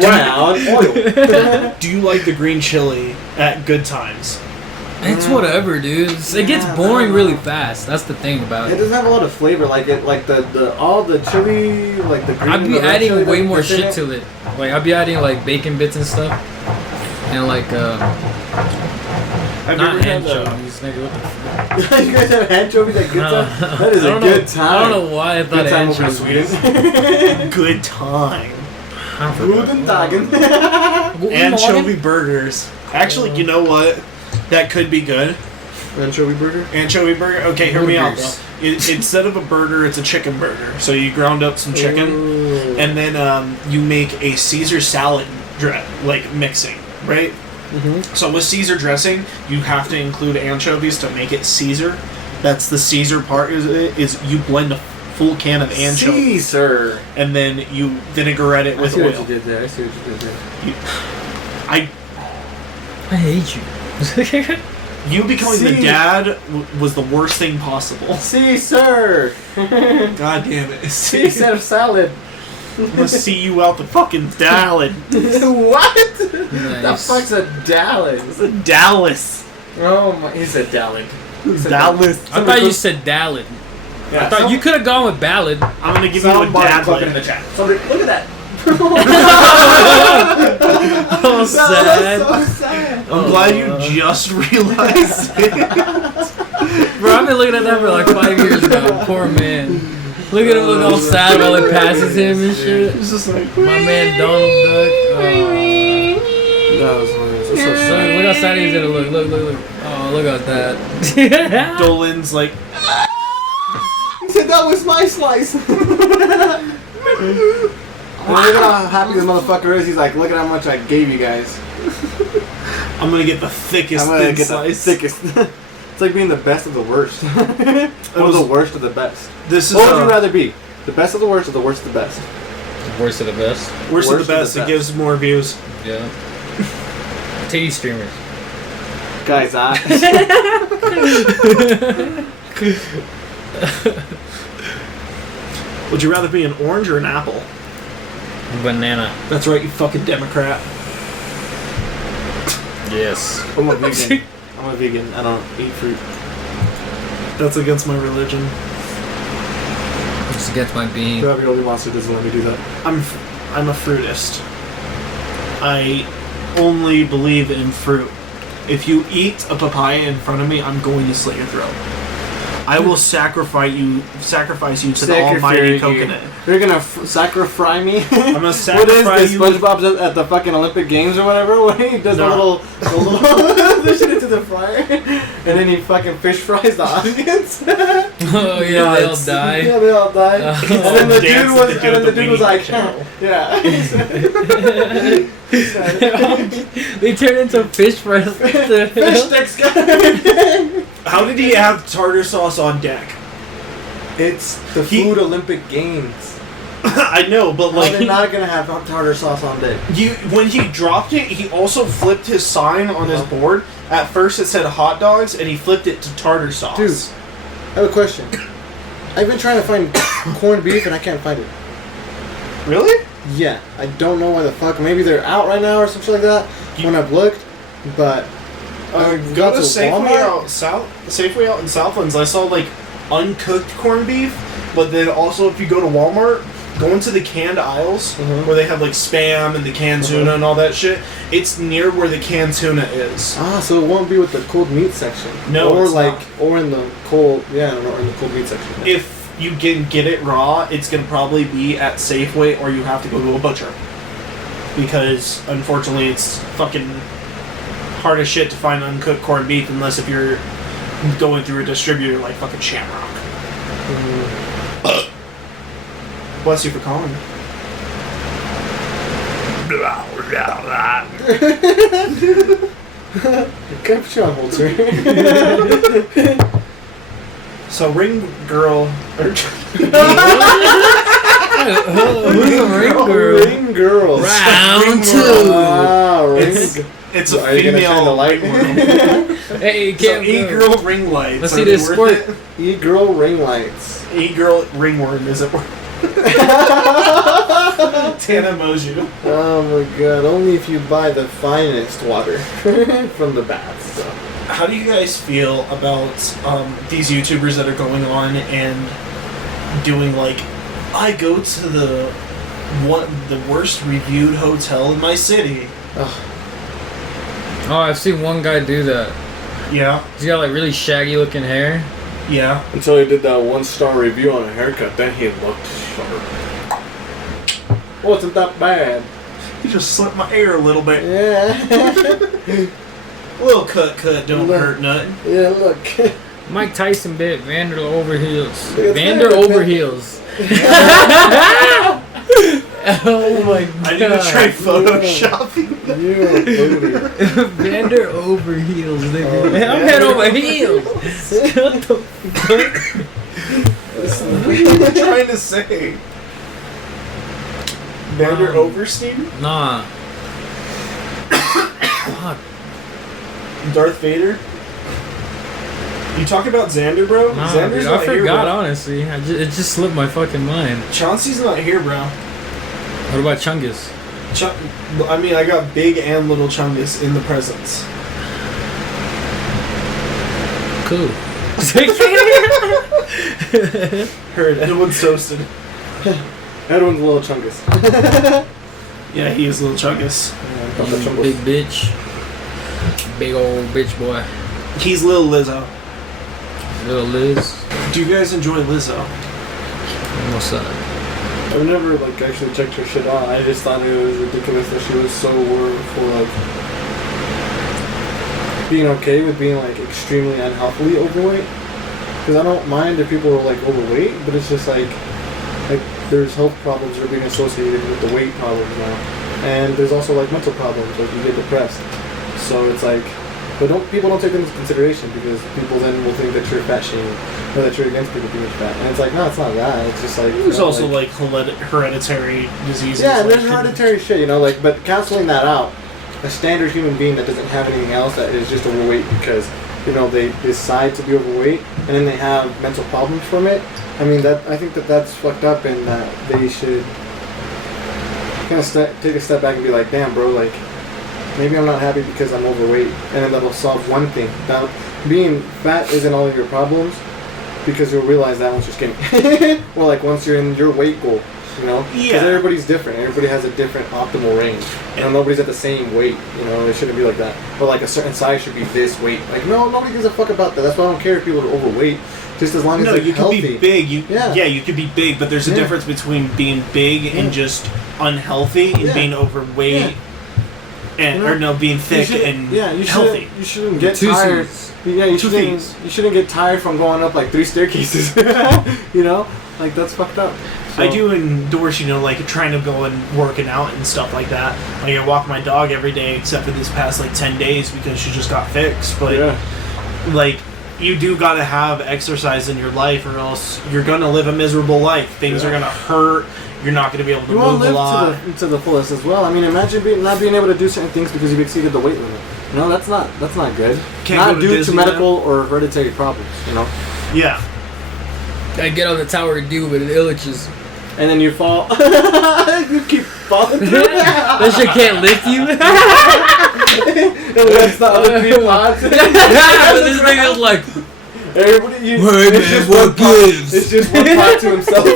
Brown oil. do you like the green chili at Good Times? It's whatever, dude. It gets Yeah, boring no. really fast. That's the thing about It it. doesn't have a lot of flavor, like the all the chili, like the green. I'd be the red adding chili way that's more in shit it. to it. Like I'd be adding like bacon bits and stuff, and like Have not you ever had anchovies. Nigga, what the fuck? You guys have anchovies at Good No. Time? That is I a don't good know- time. I don't know why I thought Good time over in anchovies. Sweden. Good Time I forgot. Guten Tagen. Guten anchovy Morgen. burgers? Actually, you know what? That could be good. Anchovy burger. Anchovy burger. Okay, hear me out Burgers. though. Instead of a burger, it's a chicken burger. So you ground up some chicken, Ooh. and then you make a Caesar salad like mixing, right? Mhm. So with Caesar dressing, you have to include anchovies to make it Caesar. That's the Caesar part. Is you blend a full can of anchovies Caesar. and then you vinaigrette it I with see what oil. you did there. I see what you did there. I hate you. You becoming the See. dad was the worst thing possible. Caesar. God damn it. Caesar salad. I'm gonna see you out the fucking salad. What? The Nice. fuck's a Dallas? It's a Dallas. Oh my! He said Dallas. Dallas. I thought you said ballad. Yeah, I thought you could have gone with ballad. I'm gonna give you a Somebody fucking in the dadlet. chat. Somebody, look at that. Oh, sad. So sad. I'm glad you just realized it. Bro, I've been looking at that for like 5 years now. Poor man. Look at him look all sad while it passes him and shit. It's just like, My man Donald Duck. That was hilarious. That's so Look, sad. look how sad he's gonna look. Look. Oh, look at that. Dolan's like, He said that was my slice. And look at how happy this motherfucker is. He's like, look at how much I gave you guys. I'm gonna get the thickest I'm gonna thin get slice. the thickest. It's like being the best of the worst. Or the worst of the best. This is What would you rather be? The best of the worst or the worst of the best? Worst of the best. worst of the best. It best. gives more views. Yeah. Titty streamers. Guys, Would you rather be an orange or an apple? Banana. That's right, you fucking Democrat. Yes. I'm a vegan. I'm a vegan. I don't eat fruit. That's against my religion. Just against my being. The ravioli monster doesn't let me do that. I'm a fruitist. I only believe in fruit. If you eat a papaya in front of me, I'm going to slit your throat. I will sacrifice you to the almighty coconut. You're gonna sacrifice me? I'm gonna What is sacrifice this? you. SpongeBob at the fucking Olympic Games or whatever? When he does No. the little push it into the fryer, and and then he fucking fish fries the audience. Oh yeah, they all die. Yeah, they all died. Oh. And then the Dance dude was, with the and then the dude dude with was the like, weenie yeah. They turn into fish fries. What the Fish hell? sticks, guy. How did he have tartar sauce on deck? It's the Food Olympic Games. I know, but Like, they're like not gonna have tartar sauce on deck. when he dropped it, he also flipped his sign on his board. At first, it said hot dogs, and he flipped it to tartar sauce. Dude, I have a question. I've been trying to find corned beef and I can't find it. Really? Yeah, I don't know why the fuck. Maybe they're out right now or something like that. When I've looked, but Go to Safeway out in Southlands. I saw like uncooked corned beef, but then also if you go to Walmart, go into the canned aisles where they have like Spam and the canned tuna and all that shit. It's near where the canned tuna is. Ah, so it won't be with the cold meat section. No, or it's like, not. or in the cold, yeah, or in the cold meat section. If you can get it raw, it's gonna probably be at Safeway, or you have to go to a butcher. Because unfortunately, it's fucking hard as shit to find uncooked corned beef unless if you're going through a distributor like fucking Shamrock. Bless you for calling. Can I put you on hold, sir? So ring girl. Who's a ring girl? Ring girls. Round two. Ah, ring. It's a Are you gonna shine the female light? Hey, So can't e-girl ring lights. Let's Are see they this worth squirt. E-girl ring lights. it? E-girl ringworm, is it worth Tana Moju. Oh my god, only if you buy the finest water from the bath. So. How do you guys feel about these YouTubers that are going on and doing like, I go to the worst reviewed hotel in my city? Ugh. Oh, I've seen one guy do that. Yeah, He's got like really shaggy looking hair. yeah. Until he did that 1-star review on a haircut, then he looked sharp. Wasn't that bad? You just slipped my ear a little bit. Yeah. A little cut, don't Look. hurt nothing. Yeah, look. Mike Tyson bit Vander over heels. Look at Vander that. over heels. Oh my god. I need to try photoshopping. You are booty. Vander over heels, nigga. Oh, I'm head over heels. What the fuck? What are you trying to say? Vander Overstein? Nah. Fuck. Darth Vader? You talk about Xander, bro? Nah, Xander's dude, not I here, forgot, bro. honestly. It just slipped my fucking mind. Chauncey's not here, bro. What about Chungus? I mean, I got big and little Chungus in the presence. Cool. Heard Edwin's toasted. Edwin's a little chungus. Yeah, he is little Chungus. Big bitch. Big old bitch boy. He's little Lizzo. Little Liz. Do you guys enjoy Lizzo? What's up? I've never like actually checked her shit out. I just thought it was ridiculous that she was so worried for like being okay with being like extremely unhealthily overweight. Because I don't mind if people are like overweight, but it's just like there's health problems that are being associated with the weight problems now, and there's also like mental problems, like you get depressed. So it's like, but people don't take them into consideration because people then will think that you're fat shaming or that you're against people being fat, and it's like, no, it's not that. It's just like There's you know, also like hereditary diseases. yeah, like there's hereditary shit, you know, like, but canceling that out, a standard human being that doesn't have anything else that is just overweight because, you know, they decide to be overweight and then they have mental problems from it. I mean, I think that's fucked up, and that they should kind of take a step back and be like, damn, bro, like, maybe I'm not happy because I'm overweight, and then that'll solve one thing. Now, being fat isn't all of your problems, because you'll realize that once you're skinny. Or like once you're in your weight goal, you know? Yeah. Because everybody's different. Everybody has a different optimal range. You know, nobody's at the same weight, you know? It shouldn't be like that. But like a certain size should be this weight. Like, no, nobody gives a fuck about that. That's why I don't care if people are overweight. Just as long as No, they're you can healthy. be big. Yeah. You can be big, but there's a Yeah. difference between being big and just unhealthy and Yeah. being overweight. Yeah. and or no, being thick and healthy. You shouldn't get tired. Yeah, you shouldn't get tired from going up like 3 staircases. You know, like that's fucked up. So. I do endorse, like trying to go and working out and stuff like that. Like I walk my dog every day, except for this past like 10 days because she just got fixed. But like, you do gotta have exercise in your life, or else you're gonna live a miserable life. Things are gonna hurt. You're not gonna be able to move a lot. To the fullest as well. I mean, imagine not being able to do certain things because you've exceeded the weight limit. That's not good. Not due to medical or hereditary problems. Yeah. I get on the tower and deal with the illiches. And then you fall. You keep falling through. That shit can't lift you. That's the other 3 pods. But this nigga's like, everybody, it's just one pod to himself.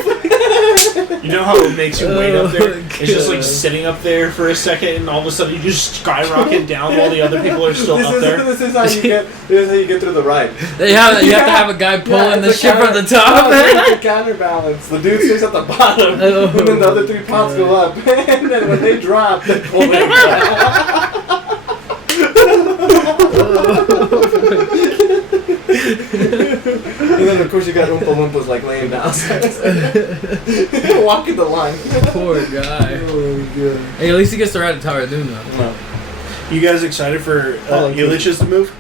You know how it makes you wait up there? It's just like sitting up there for a second, and all of a sudden you just skyrocket down while the other people are still up there. This is how you get through the ride. You have to have a guy pulling the shit from the top. It's a counterbalance. The dude stays at the bottom, and then the other 3 pods go up, and then when they drop, they pull it down. And then of course you got Oompa Loompas like laying down, walking the line. Poor guy. Oh god. Hey, at least he gets to ride a tower doing that. No. You guys excited for Ulysses to move?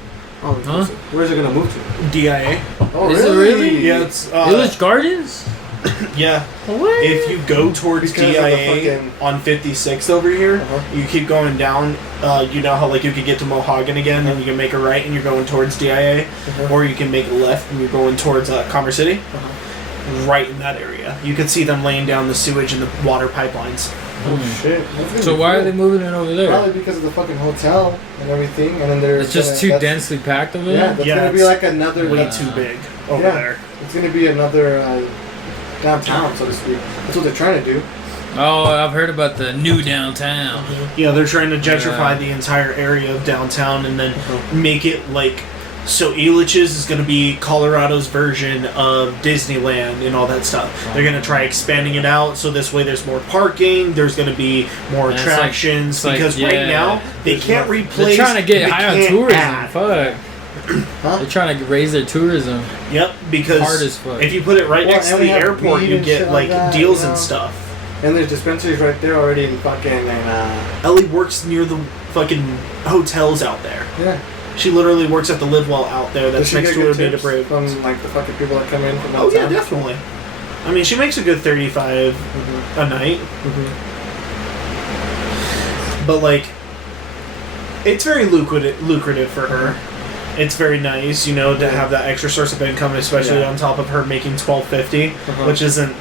Oh, huh? Where's it gonna move to? DIA. Oh, is it really? Yeah, it's Village Gardens. Yeah. What? If you go towards DIA on 56 over here, you keep going down. You know how like you could get to Mohagan again, and you can make a right, and you're going towards DIA, or you can make a left, and you're going towards Commerce City. Right in that area, you could see them laying down the sewage and the water pipelines. Oh shit! So why are they moving it over there? Probably because of the fucking hotel and everything, and then there's. It's just too densely packed over there. Yeah, that's gonna be like another. Way too big over there. It's gonna be another downtown, so to speak. That's what they're trying to do. Oh, I've heard about the new downtown. Yeah, they're trying to gentrify the entire area of downtown and then make it like. So Elitch's is going to be Colorado's version of Disneyland and all that stuff. They're going to try expanding it out so this way there's more parking, there's going to be more attractions, because right now they can't replace. They're trying to get high on tourism. Fuck. Huh? They're trying to raise their tourism. Yep, because hard as fuck. If you put it right next to the airport, you get like deals and stuff. And there's dispensaries right there already in fucking. Ellie works near the fucking hotels out there. Yeah. She literally works at the Live Well out there. That's next to her Beta Brave. From like the fucking people that come in from Oh yeah, definitely. I mean, she makes a good 35 a night. But like, it's very lucrative for her. It's very nice, to have that extra source of income, especially on top of her making $12.50, which isn't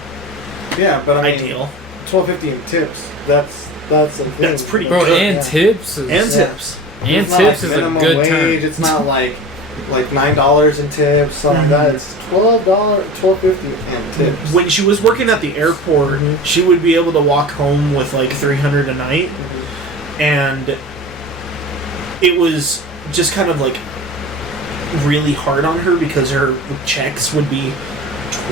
but I mean, ideal. $12.50 in tips. That's a thing. That's pretty good. Bro, and tips. Tips. And tips is a good wage. term. It's not like $9 in tips, something like that. It's $12.50 and tips. When she was working at the airport, she would be able to walk home with like $300 a night, and it was just kind of like really hard on her because her checks would be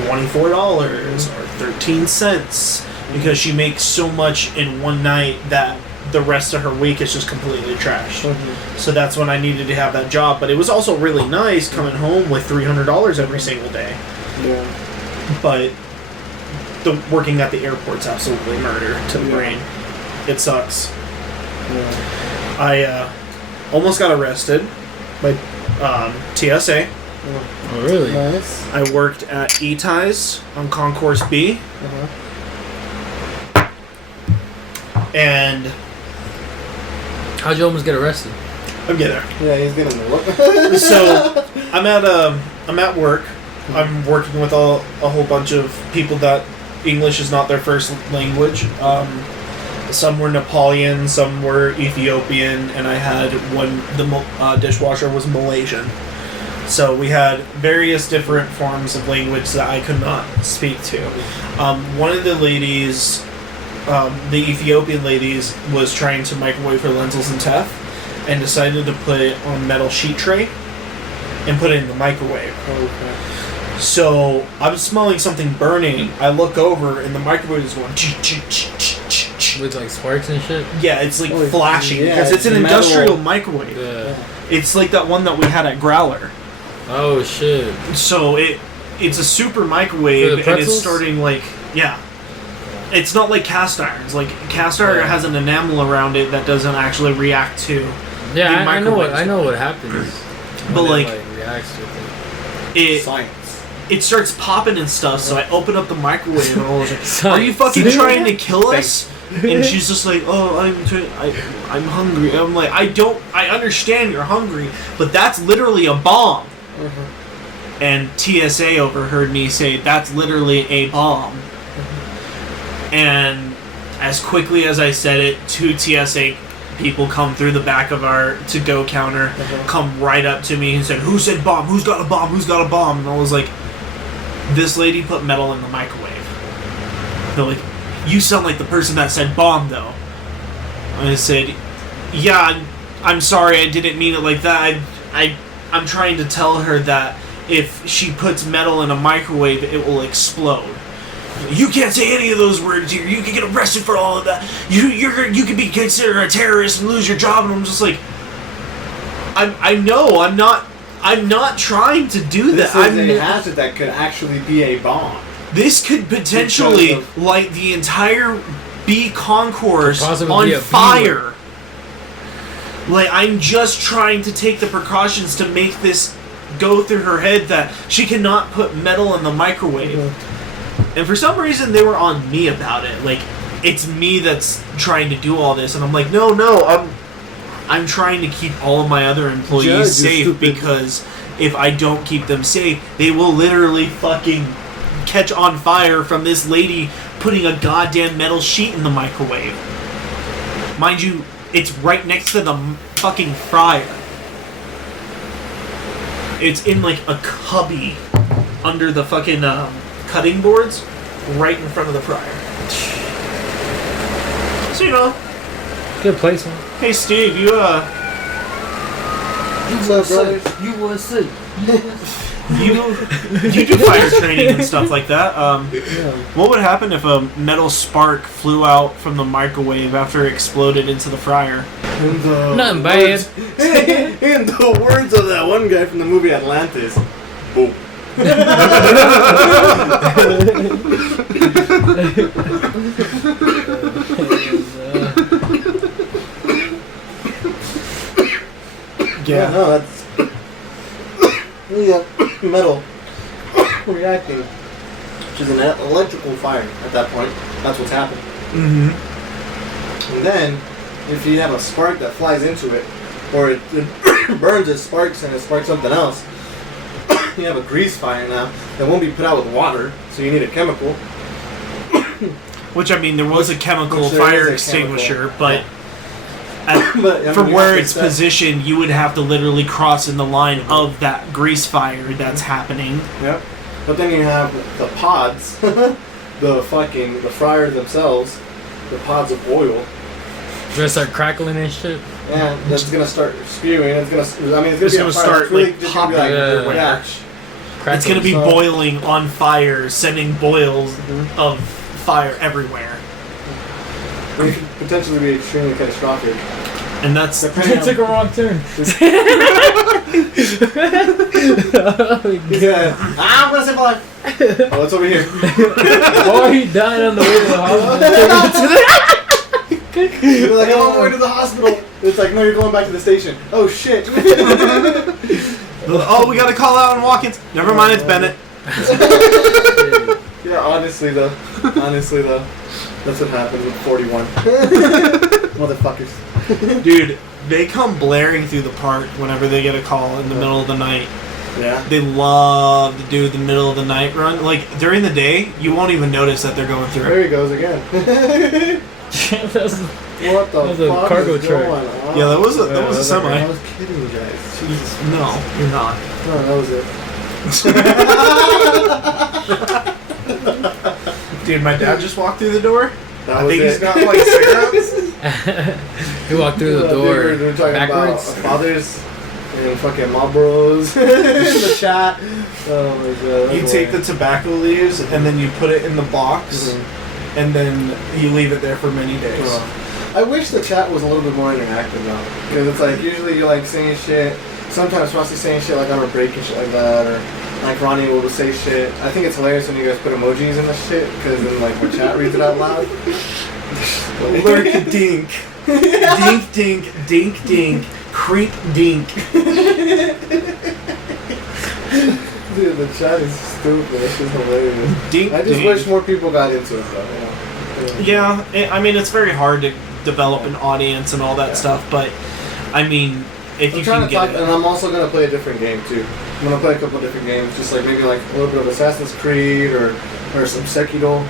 $24 or 13 cents because she makes so much in one night that the rest of her week is just completely trashed. So that's when I needed to have that job. But it was also really nice coming home with $300 every single day. Yeah. But the working at the airport's absolutely murder to the brain. It sucks. Yeah. I almost got arrested by TSA. Oh, really? Nice. I worked at E-Ties on Concourse B. And how'd you almost get arrested? I'm getting there. Yeah, he's getting there. So I'm at work. I'm working with a whole bunch of people that English is not their first language. Some were Nepalian, some were Ethiopian, and I had the dishwasher was Malaysian. So we had various different forms of language that I could not speak to. One of the ladies, the Ethiopian ladies, was trying to microwave her lentils and teff and decided to put it on a metal sheet tray and put it in the microwave. Okay. So I'm smelling something burning. I look over and the microwave is going with like sparks and shit. Yeah, it's like flashing yeah, because it's an metal. industrial microwave. Yeah. It's like that one that we had at Growler. Oh shit. So it's a super microwave, For the and it's pretzels? starting like It's not like cast irons. Like cast iron has an enamel around it that doesn't actually react to. Yeah, the I know what microwaves. happens. But when like it, reacts to it. Science. It starts popping and stuff. So I open up the microwave and I was like, Science. "Are you fucking trying to kill us?" And she's just like, "Oh, I'm hungry." I'm like, I understand you're hungry, but that's literally a bomb. And TSA overheard me say, "That's literally a bomb." And as quickly as I said it, 2 TSA people come through the back of our to-go counter, come right up to me and said, "Who said bomb? Who's got a bomb? Who's got a bomb?" And I was like, "This lady put metal in the microwave." They're like, "You sound like the person that said bomb, though." And I said, "Yeah, I'm sorry, I didn't mean it like that. I'm trying to tell her that if she puts metal in a microwave, it will explode." "You can't say any of those words here. You can get arrested for all of that. You could be considered a terrorist and lose your job." And I'm just like, I know I'm not trying to do This that. is a hazard that could actually be a bomb. This could potentially Because light the entire B concourse Could possibly on be a B fire. Like, I'm just trying to take the precautions to make this go through her head that she cannot put metal in the microwave. And for some reason, they were on me about it. Like, it's me that's trying to do all this. And I'm like, no, I'm trying to keep all of my other employees Judge, you're safe, stupid. because if I don't keep them safe, they will literally fucking catch on fire from this lady putting a goddamn metal sheet in the microwave. Mind you, it's right next to the fucking fryer. It's in like a cubby under the fucking cutting boards right in front of the fryer. So, you know, Good place, man. hey Steve, you What's up, brothers? You was sick. you do fire training and stuff like that. What would happen if a metal spark flew out from the microwave after it exploded into the fryer? Nothing bad. In the words of that one guy from the movie Atlantis. Boom. Yeah, no, that's metal reacting, which is an electrical fire at that point. That's what's happening. Mm-hmm. And then, if you have a spark that flies into it, or it burns, it sparks, and it sparks something else, you have a grease fire now that won't be put out with water, so you need a chemical. Which, I mean, there was a chemical Which there fire is a extinguisher, chemical, but But, I mean, from you where have to it's set- positioned, you would have to literally cross in the line of that grease fire that's happening. Yep. But then you have the pods, the fryer themselves, the pods of oil. Gonna start crackling and shit. Yeah, that's gonna start spewing. It's gonna be It's a gonna fire start, that's really like, just gonna be popping everywhere. yeah. It's going to be So- boiling on fire, sending boils of fire everywhere. It could potentially be extremely catastrophic. And that's... Depending on- a wrong turn. Yeah. I'm gonna save my life. Oh, it's over here. Or he died on the way to the hospital. You're like, I'm on my way to the hospital. It's like, no, you're going back to the station. Oh shit. Oh, we got to call out on walk-ins. Never mind, it's Bennett. Yeah, honestly though, that's what happens with 41. Motherfuckers. Dude, they come blaring through the park whenever they get a call in the middle of the night. Yeah. They love to do the middle of the night run. Like, during the day, you won't even notice that they're going through There it. he goes again. What the That was a fuck cargo is truck. going on? Yeah, that was a Yeah, semi. I was kidding you guys. Jesus. No, you're not. No, that was it. Dude, my dad just walked through the door. That I was think it. he's got like cigarettes. He walked through the door We're talking backwards. about fathers and fucking Marlboros in the chat. Oh my god. You take the tobacco leaves and then you put it in the box. Mhm. and then you leave it there for many days. I wish the chat was a little bit more interactive though, because it's like usually you're like saying shit. Sometimes Frosty's saying shit like on a break and shit like that, or like Ronnie will say shit. I think it's hilarious when you guys put emojis in the shit, because then like my chat reads it out loud. Lurk dink. Dink dink, dink dink, creep dink. Dude, the chat is stupid. It's just hilarious. Dink I just dink. wish more people got into it though. Yeah, I mean, it's very hard to develop an audience and all that stuff, but I mean, if you can get it. And I'm also gonna play a different game too. I'm gonna play a couple different games, just like maybe like a little bit of Assassin's Creed or some Sekiro,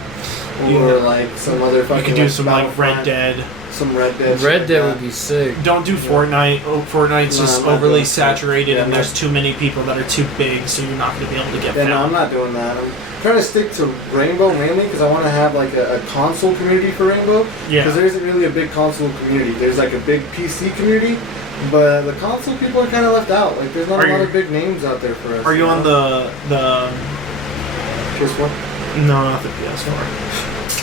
or like some other fucking. You can do some like Battlefront, Red Dead. Some Red Dead. Red Dead would be sick. Don't do Fortnite. Oh, Fortnite's just I'm not overly doing saturated, Yeah, and there's too many people that are too big, so you're not going to be able to get Yeah, no, I'm found. not doing that. I'm trying to stick to Rainbow mainly because I want to have like a console community for Rainbow. Yeah. Because there isn't really a big console community. There's like a big PC community, but the console people are kind of left out. Like there's not a lot of big names out there for us. Are you on the PS4? No, not the PS4.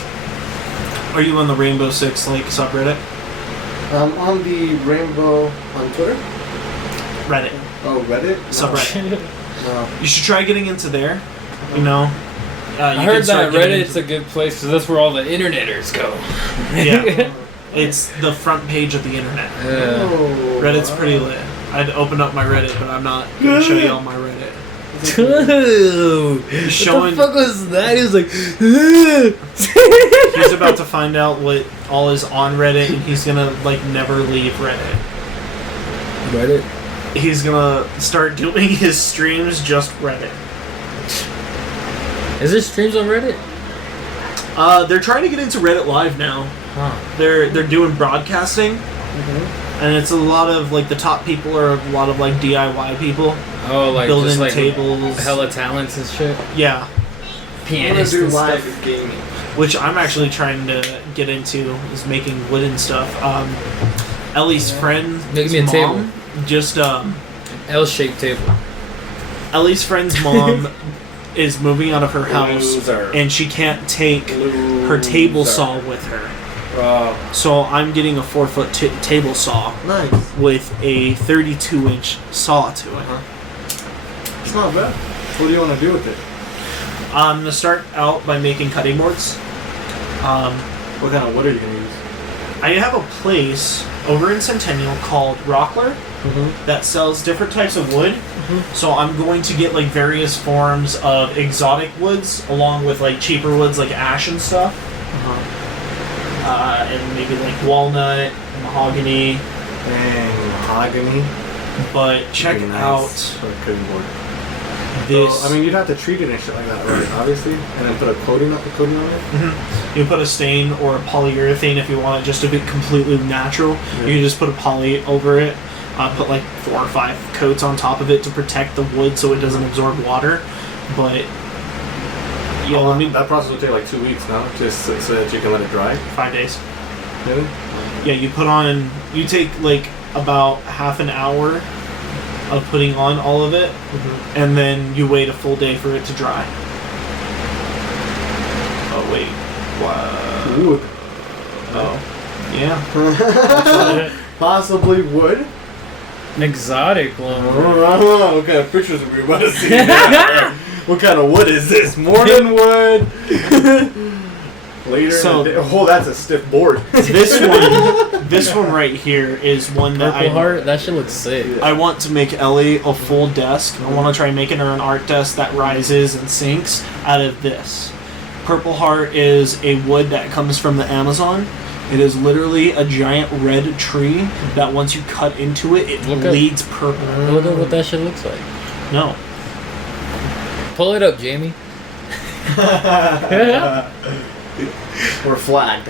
Are you on the Rainbow Six like subreddit? On the Rainbow on Twitter. Reddit. Oh, Reddit? Subreddit. No. You should try getting into there. You know. I heard that Reddit's a good place because that's where all the interneters go. Yeah. It's the front page of the internet. Oh, Reddit's pretty lit. I'd open up my Reddit, but I'm not gonna show you all my Reddit. Dude, Showing- what the fuck was that? He was like, He's about to find out what all is on Reddit, and he's gonna like never leave Reddit. Reddit? He's gonna start doing his streams just Reddit. Is there streams on Reddit? They're trying to get into Reddit Live now. Huh. They're doing broadcasting, and it's a lot of like the top people are a lot of like DIY people. Oh, like building just like tables, hella talents and shit. Yeah, Pianists do and live stuff. gaming. which I'm actually trying to get into is making wooden stuff. Ellie's friend, Make me a mom, just L-shaped table. Ellie's friend's mom is moving out of her house, Loser. and she can't take her table saw with her. So I'm getting a 4-foot table saw Nice. with a 32-inch saw to it. It's not bad. What do you want to do with it? I'm gonna start out by making cutting boards. What kind of wood are you going to use? I have a place over in Centennial called Rockler that sells different types of wood. So I'm going to get like various forms of exotic woods along with like cheaper woods like ash and stuff. And maybe like walnut, mahogany. Dang, mahogany. But check Pretty nice out for a cutting board. this. So, I mean, you'd have to treat it and shit like that, right? Obviously, and then put a coating on it. You put a stain or a polyurethane if you want it just to be completely natural. Yeah. You can just put a poly over it. Put like 4 or 5 coats on top of it to protect the wood so it doesn't absorb water. But yeah, let me That process will take like 2 weeks now, just so that you can let it dry. 5 days. Really? Yeah, you take like about half an hour of putting on all of it, and then you wait a full day for it to dry. Oh wait, what? Wood. Oh, yeah. Possibly wood. Exotic lumber. Oh, what kind of pictures are we about to see? What kind of wood is this? Morning wood. Later. So- in the day. Oh, that's a stiff board. This one right here is one that Purple Heart? That shit looks sick. I want to make Ellie a full desk. I want to try making her an art desk that rises and sinks out of this. Purple Heart is a wood that comes from the Amazon. It is literally a giant red tree that once you cut into it, it bleeds purple. Look at what that shit looks like. No. Pull it up, Jamie. We're flagged.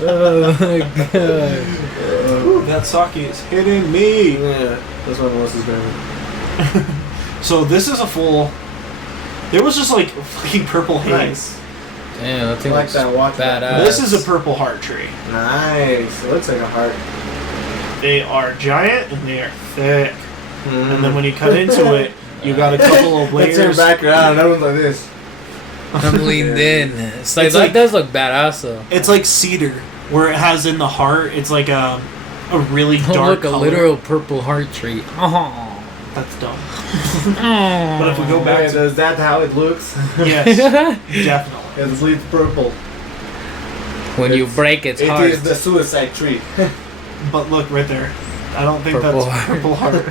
Oh my god. That sake is hitting me. Yeah, that's what Melissa's doing. So this is a full... There was just like fucking purple haze. Nice. Damn, that thing I like looks that watch. badass. This is a purple heart tree. Nice. It looks like a heart. They are giant and they are thick. And then when you cut into it, you got a couple of Let's layers. turn back around. That one's like this. I'm leaned in. It's like It's that like- does look badass though. It's like cedar, where it has in the heart. It's like a really Oh, dark look, a color. literal purple heart tree. Oh. That's dumb. But But if we go back Man, to is that how it looks? yes, definitely. It's leaf purple. when you break its It heart. is the suicide tree. But look right there. I don't think Purple that's heart. purple heart.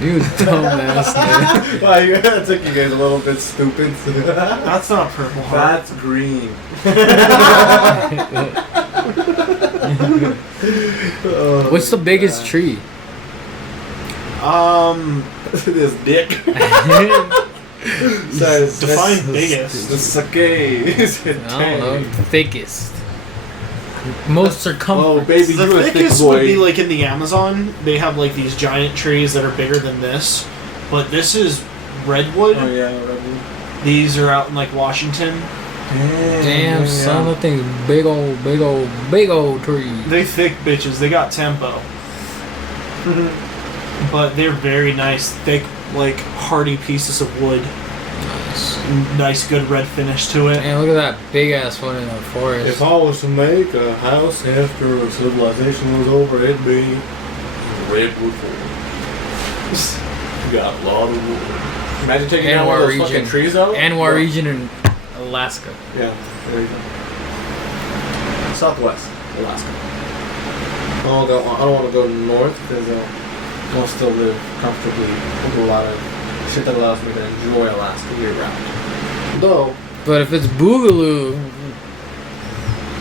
You dumbass, man. Well, that took you guys a little bit stupid. That's not purple heart. That's green. What's the biggest tree? This dick. Says Define biggest. The sake is I don't know. The thickest. Most Oh, circumference. baby, The you a thick thickest would be boy. like in the Amazon. They have like these giant trees that are bigger than this. But this is redwood. Oh yeah, redwood. These are out in like Washington. Damn, son, that thing's big old tree. They thick bitches. They got tempo. But they're very nice, thick, like hardy pieces of wood. Nice, good red finish to it. Man, look at that big ass one in the forest. If I was to make a house after civilization was over, it'd be redwood forest. Got a lot of wood. Imagine taking down one of those fucking trees out. Anwar region in Alaska. Yeah, there you go. Southwest Alaska. I don't want to go north because I want to still live comfortably and do a lot of shit that allows me to enjoy Alaska year round. Though, But if it's Boogaloo,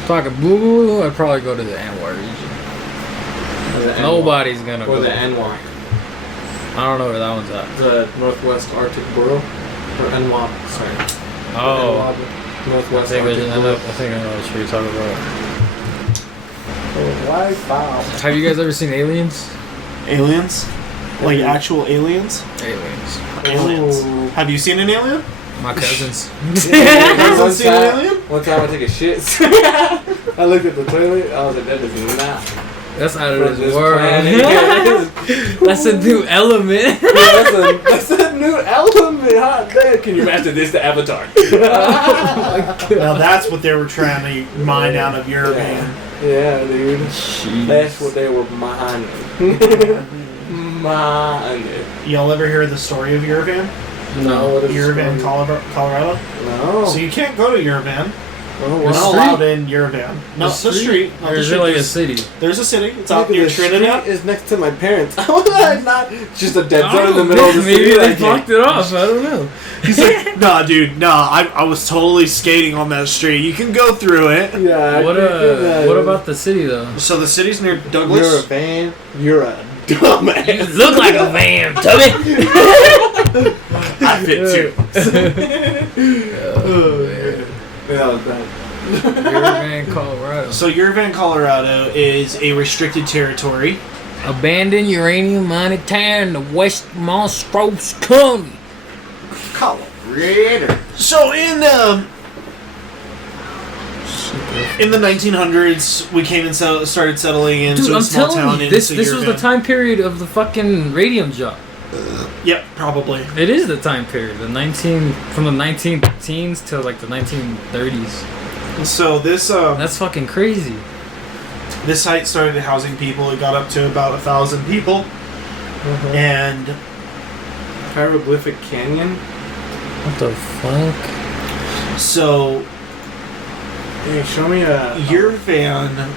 talking Boogaloo, I'd probably go to the Anwar region. Nobody's gonna or go. the NY, I don't know where that one's at. the Northwest Arctic Borough, or NWAP. Sorry. Oh, NWAP, Northwest I Arctic Borough. think I know what you're talking about. Wow. Have you guys ever seen Aliens? Aliens? Like actual aliens? Aliens. Aliens. Oh. Have you seen an alien? My cousins. Hasn't seen an alien? One time I took a shit. I looked at the toilet. I was like, that is not That's out from of this this world. planet. That's a new element. That's a new element. Hot damn. Can you master this to Avatar? Now that's what they were trying to mine out of your van. Yeah, dude. Jeez. That's what they were mining. Mining. Y'all ever hear the story of Yerevan? No, what is Yerevan, it? Colorado? No. So you can't go to Yerevan. Oh, You're wow. not allowed in Yerevan. Not the street. Not Or the is street. it like a There's- city? There's a city. It's Look out at near the Trinidad. street is next to my parents. How would I not? Just a dead I zone in the don't middle of the know, maybe city. they like, blocked it off. I don't know. He's like, nah, dude, nah. I was totally skating on that street. You can go through it. Yeah. I What can't do that. What about the city though? So the city's near You're a Douglas. van. You're a dumbass. Look like a van, Tubby. I fit too. Yeah, that was bad. Yerevan, Colorado. So Yerevan, Colorado is a restricted territory. Abandoned uranium mining town in the West Montrose County. Colorado. So in the 1900s, we came and started settling into Dude, a I'm small town telling you, in this was the Yerevan. time period of the fucking radium job. Yep, probably. It is the time period, from the 19 teens to like the 1930s. So this That's fucking crazy. this site started housing people. It got up to about 1,000 people, and Hieroglyphic Canyon. What the fuck? so Hey, show me a. Yerevan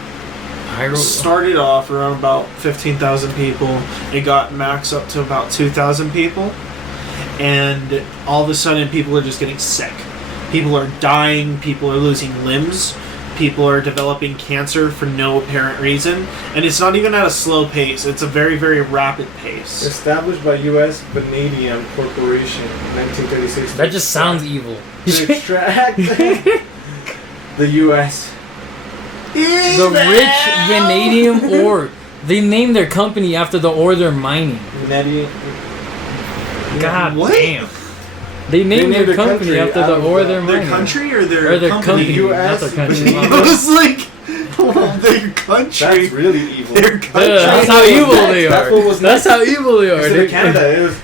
started off around about 15,000 people. It got max up to about 2,000 people, and all of a sudden, people are just getting sick. People are dying. People are losing limbs. People are developing cancer for no apparent reason, and it's not even at a slow pace. It's a very, very rapid pace. Established by U.S. Vanadium Corporation, 1936. That just sounds evil. To extract the U.S. The rich vanadium ore. They named their company after the ore they're mining. Vanadium. God What? damn. They named named their their company country after out the of ore the- they're mining. Their country or their Or their company? company, not their country. I was like, their country. That's really evil. Their country. That's how evil they That's are. what was That's how evil they are. Instead They- of Canada, it was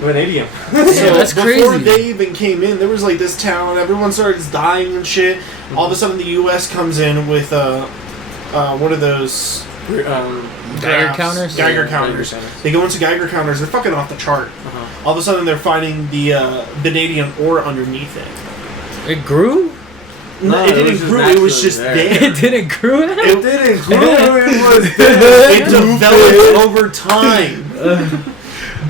Vanadium. So that's before crazy. they even came in, there was like this town. Everyone started dying and shit. All of a sudden, the U.S. comes in with what are those? Geiger counters? Geiger counters. They go into Geiger counters. They're fucking off the chart. All of a sudden, they're finding the vanadium ore underneath it. It grew? No, it didn't grow. It was just there. It didn't grow? It didn't grow. It was there. It developed over time.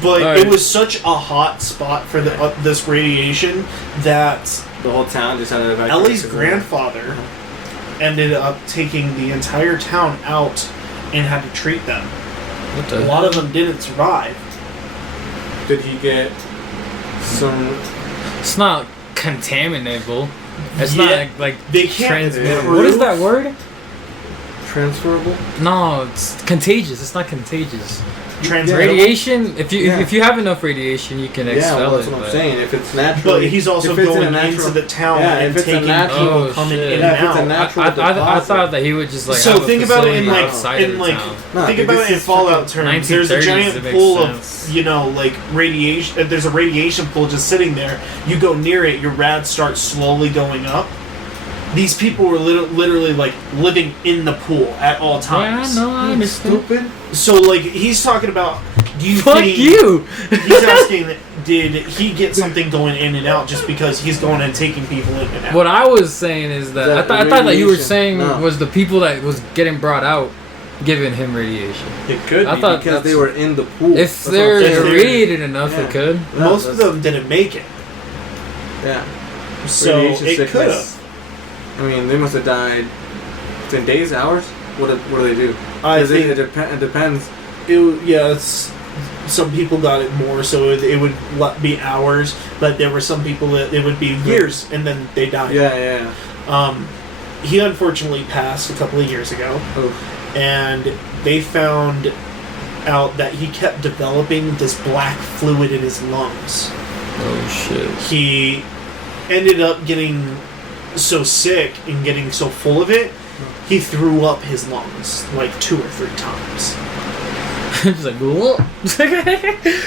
But right. it was such a hot spot for this radiation that the whole town just had to evacuate. Ellie's grandfather ended up taking the entire town out and had to treat them. A lot of them didn't survive. Did he get some? It's not contaminable. It's Yeah, not like they can't. What is that word? Transferable? No, it's contagious. It's not contagious. Transmittable? Radiation. If you have enough radiation, you can expel well, it. that's what I'm saying. If it's natural, But he's also going into the town and taking people coming in and out. I thought that he would just like. So have a think about it in facility like outside of the town. think about it in Fallout terms. There's a 1930s, giant it makes pool sense. of like radiation. There's a radiation pool just sitting there. You go near it, your rad starts slowly going up. These people were literally like living in the pool at all times. Yeah, no, I understand. stupid. So like he's talking about. Do you Fuck think you! He's asking, did he get something going in and out just because he's going and taking people in and out? What I was saying is that I thought that you were saying No. was the people that was getting brought out giving him radiation. It could I be thought because they were in the pool. If That's what they're I'm saying. irradiated enough, it could. Most of them didn't make it. Yeah. So Radiation it could sickness. have. I mean, they must have died in days, hours. What do they do? I 'Cause think it depends. Some people got it more, so it would be hours. But there were some people that it would be years, and then they died. Yeah. He unfortunately passed a couple of years ago, and they found out that he kept developing this black fluid in his lungs. Oh shit. He ended up getting so sick and getting so full of it, he threw up his lungs like 2 or 3 times. Just like, whoa.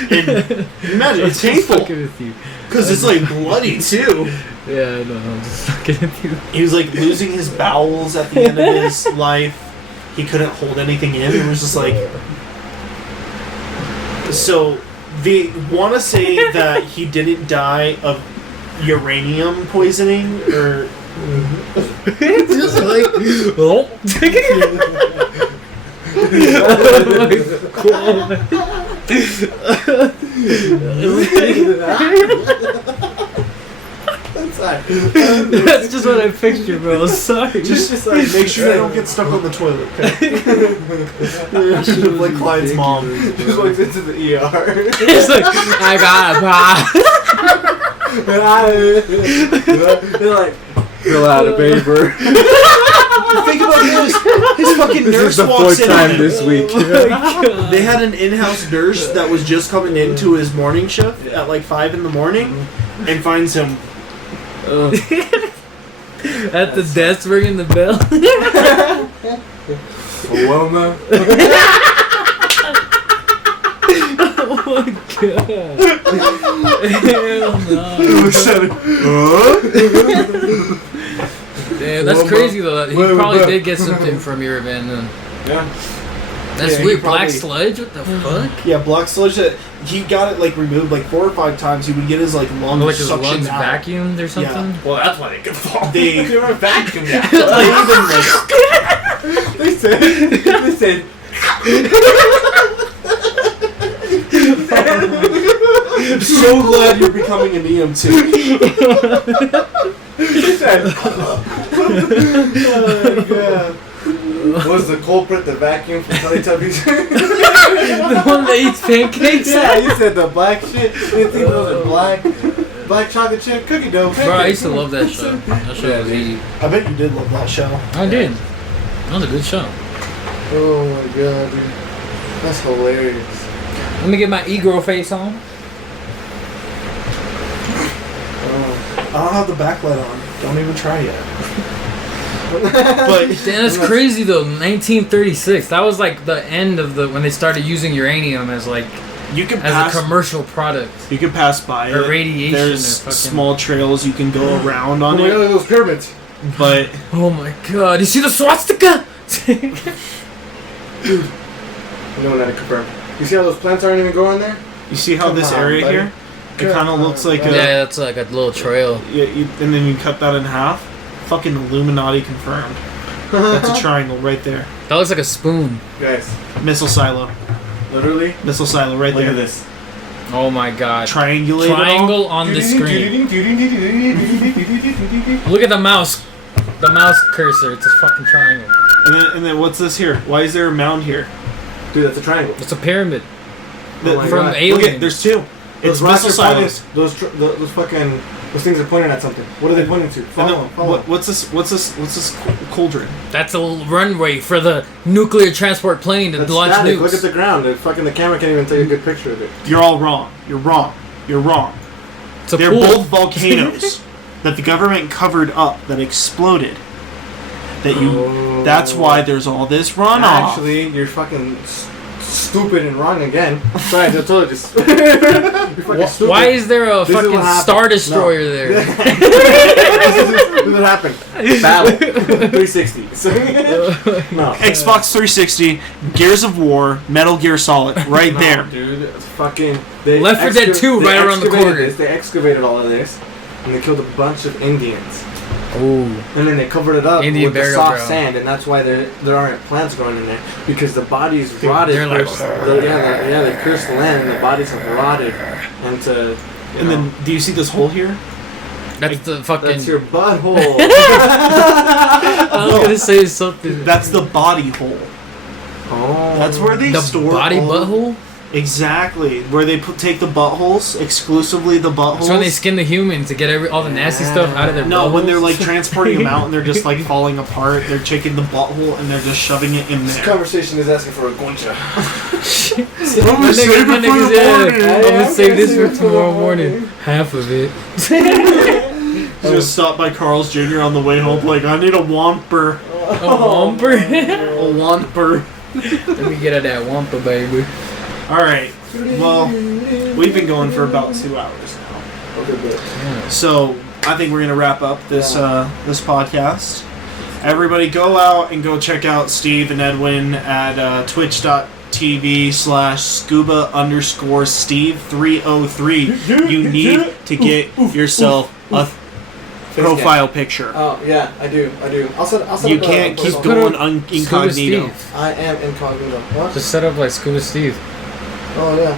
And imagine, it's painful. Because it's like bloody too. Yeah, I know. I'm just fucking with you. He was like losing his bowels at the end of his life. He couldn't hold anything in. It was just like. So they want to say that he didn't die of uranium poisoning or. It's just like, oh. That's just what I pictured, bro. Sorry. Just like make sure they don't get stuck on the toilet. Okay? Like Clyde's mom. Just walks into the ER. It's like, I got They're like, fill out a paper. Think about this. His fucking This nurse is the walks 4th in. time this week. They had an in-house nurse that was just coming into his morning shift at like 5 in the morning, and finds him. at the desk ringing the bell. Well, no. Oh my god. Hell no. Damn, that's crazy though. He probably did get something from your event then. Yeah. That's Yeah, weird. he probably- Black sludge? What the fuck? Yeah, black sludge. That he got it like removed like 4 or 5 times. He would get his like lungs Like his suctioned lungs out. vacuumed or something? Well, that's why they could fall. They were vacuumed. they even like They said. I'm so glad you're becoming an EMT. Oh my god. Was the culprit the vacuum from Teletubbies? The one that eats pancakes? Yeah, you said the black shit. You think it was black chocolate chip cookie dough. Bro, I used to love that show. That show was easy. I bet you did love that show. I did. That was a good show. Oh my god, dude. That's hilarious. Let me get my e-girl face on. I don't have the backlight on. Don't even try yet. But Damn, that's crazy though. 1936. That was like the end of when they started using uranium as like You can as pass a commercial product. You can pass by Or it. radiation There's or fucking- small trails you can go around on Oh my god, it, those pyramids. but Oh my god! You see the swastika? You know that to confirm. You see how those plants aren't even growing there? you see how Come this on, area buddy. here? It kind of looks like Yeah, that's like a little trail. and then you cut that in half. Fucking Illuminati confirmed. That's a triangle right there. That looks like a spoon. Guys, Missile silo. literally, Missile silo right look there. at this. Oh my god! Triangulate it all. Triangle on the screen. Look at the mouse. The mouse cursor. It's a fucking triangle. And then what's this here? Why is there a mound here? Dude, that's a triangle. It's a pyramid Oh my from God. Alien. Look at, there's two. Those It's rocket missile silos. silos. Those fucking those things are pointing at something. What are they pointing to? And Follow then, them. Follow them. what's this cauldron? That's a runway for the nuclear transport plane to That's launch static. nukes. Look at the ground. The camera can't even take a good picture of it. You're all wrong. You're wrong. You're wrong. It's a They're pool. both volcanoes that the government covered up that exploded. That's why there's all this runoff. Actually, you're fucking stupid and wrong again. Sorry, I told you. You're fucking stupid. Why is there a This is fucking what happened. Star Destroyer No. there? This is what happened. Battle. 360. No. Xbox 360, Gears of War, Metal Gear Solid, right No, there. dude. It's fucking. They Left 4 Dead 2 they right around the excavated corner. this, They excavated all of this, and they killed a bunch of Indians. Ooh. And then they covered it up Indian with the burial soft ground. sand, and that's why there aren't plants growing in there, because the bodies rotted. they're like- they cursed the land, and the bodies have rotted. And to And then, do you see this hole here? That's the fucking. that's your butthole. I was gonna say something. That's the body hole. Oh, That's where they The store body all- butthole? Exactly, where they take the buttholes, exclusively the buttholes. It's when they skin the human to get all the nasty stuff out of their No, when they're buttholes. like transporting them out and they're just like falling apart, they're taking the butthole and they're just shoving it in This there. conversation is asking for a goncha. My niggas, yeah. I'm gonna save this for tomorrow morning. Half of it. Just stopped by Carl's Jr. on the way home, like, I need a Whomper. A whomper? A Whomper. Let me get at that whomper, baby. Alright, well, we've been going for about 2 hours now. Okay, good. So, I think we're going to wrap up this this podcast. Everybody go out and go check out Steve and Edwin at twitch.tv/scuba_Steve303. You need to get yourself a profile picture. Oh yeah, I do. I'll set You up a can't keep personal- going Scuba incognito. Steve. I am incognito. What? Just set up like Scuba Steve. Oh yeah.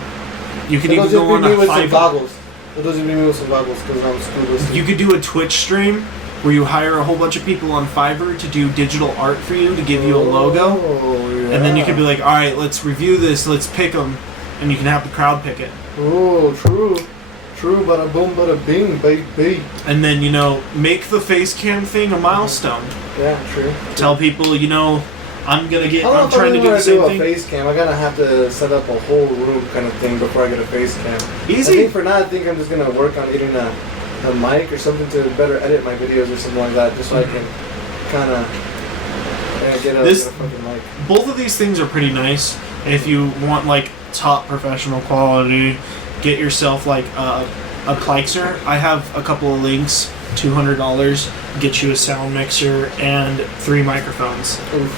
You could It'll even just go be on me a with some 5. goggles. It'll just be me with some goggles because I'm scuba. You could do a Twitch stream where you hire a whole bunch of people on Fiverr to do digital art for you to give you a logo. Oh, yeah. And then you could be like, all right, let's review this, let's pick them, and you can have the crowd pick it. Oh, true. True, bada boom, bada bing, baby. And then, make the face cam thing a milestone. Yeah, true. Tell people, I'm I don't know I'm if trying to I do the want to same do a thing. face cam. I'm gonna have to set up a whole room kind of thing before I get a face cam. I Easy. think for now, I think I'm just gonna work on getting a mic or something to better edit my videos or something like that, just so I can kind of get a fucking mic. Both of these things are pretty nice. If you want, top professional quality, get yourself, a Plexer. I have a couple of links. $200, get you a sound mixer and 3 microphones. Oof.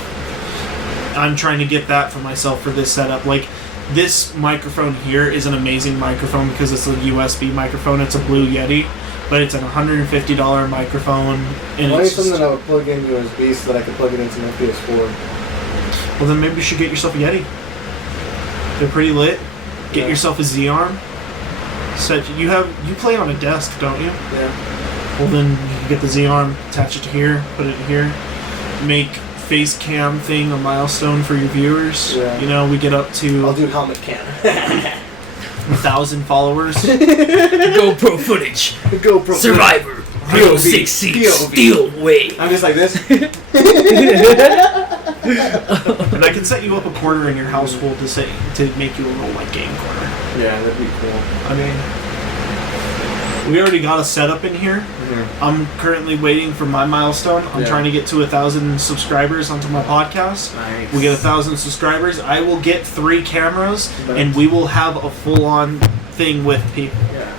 I'm trying to get that for myself for this setup. This microphone here is an amazing microphone because it's a USB microphone. It's a Blue Yeti, but it's a $150 microphone. And Why it's something just, that I would plug in USB so that I could plug it into my PS4? well, then maybe you should get yourself a Yeti. They're pretty lit. Get Yeah. yourself a Z-arm. You play on a desk, don't you? Yeah. Well, then you can get the Z-arm, attach it to here, put it here, make face cam thing a milestone for your viewers. Yeah. We get up I'll to do helmet cam. 1,000 followers. GoPro footage. GoPro. Survivor. Real 6 POV. Steel way. I'm just like this. And I can set you up a corner in your household to make you a little game corner. Yeah, that'd be cool. I mean, We already got a setup in here. Mm-hmm. I'm currently waiting for my milestone. I'm trying to get to 1,000 subscribers onto my podcast. Nice. We get 1,000 subscribers. I will get 3 cameras, and we will have a full-on thing with people. Yeah.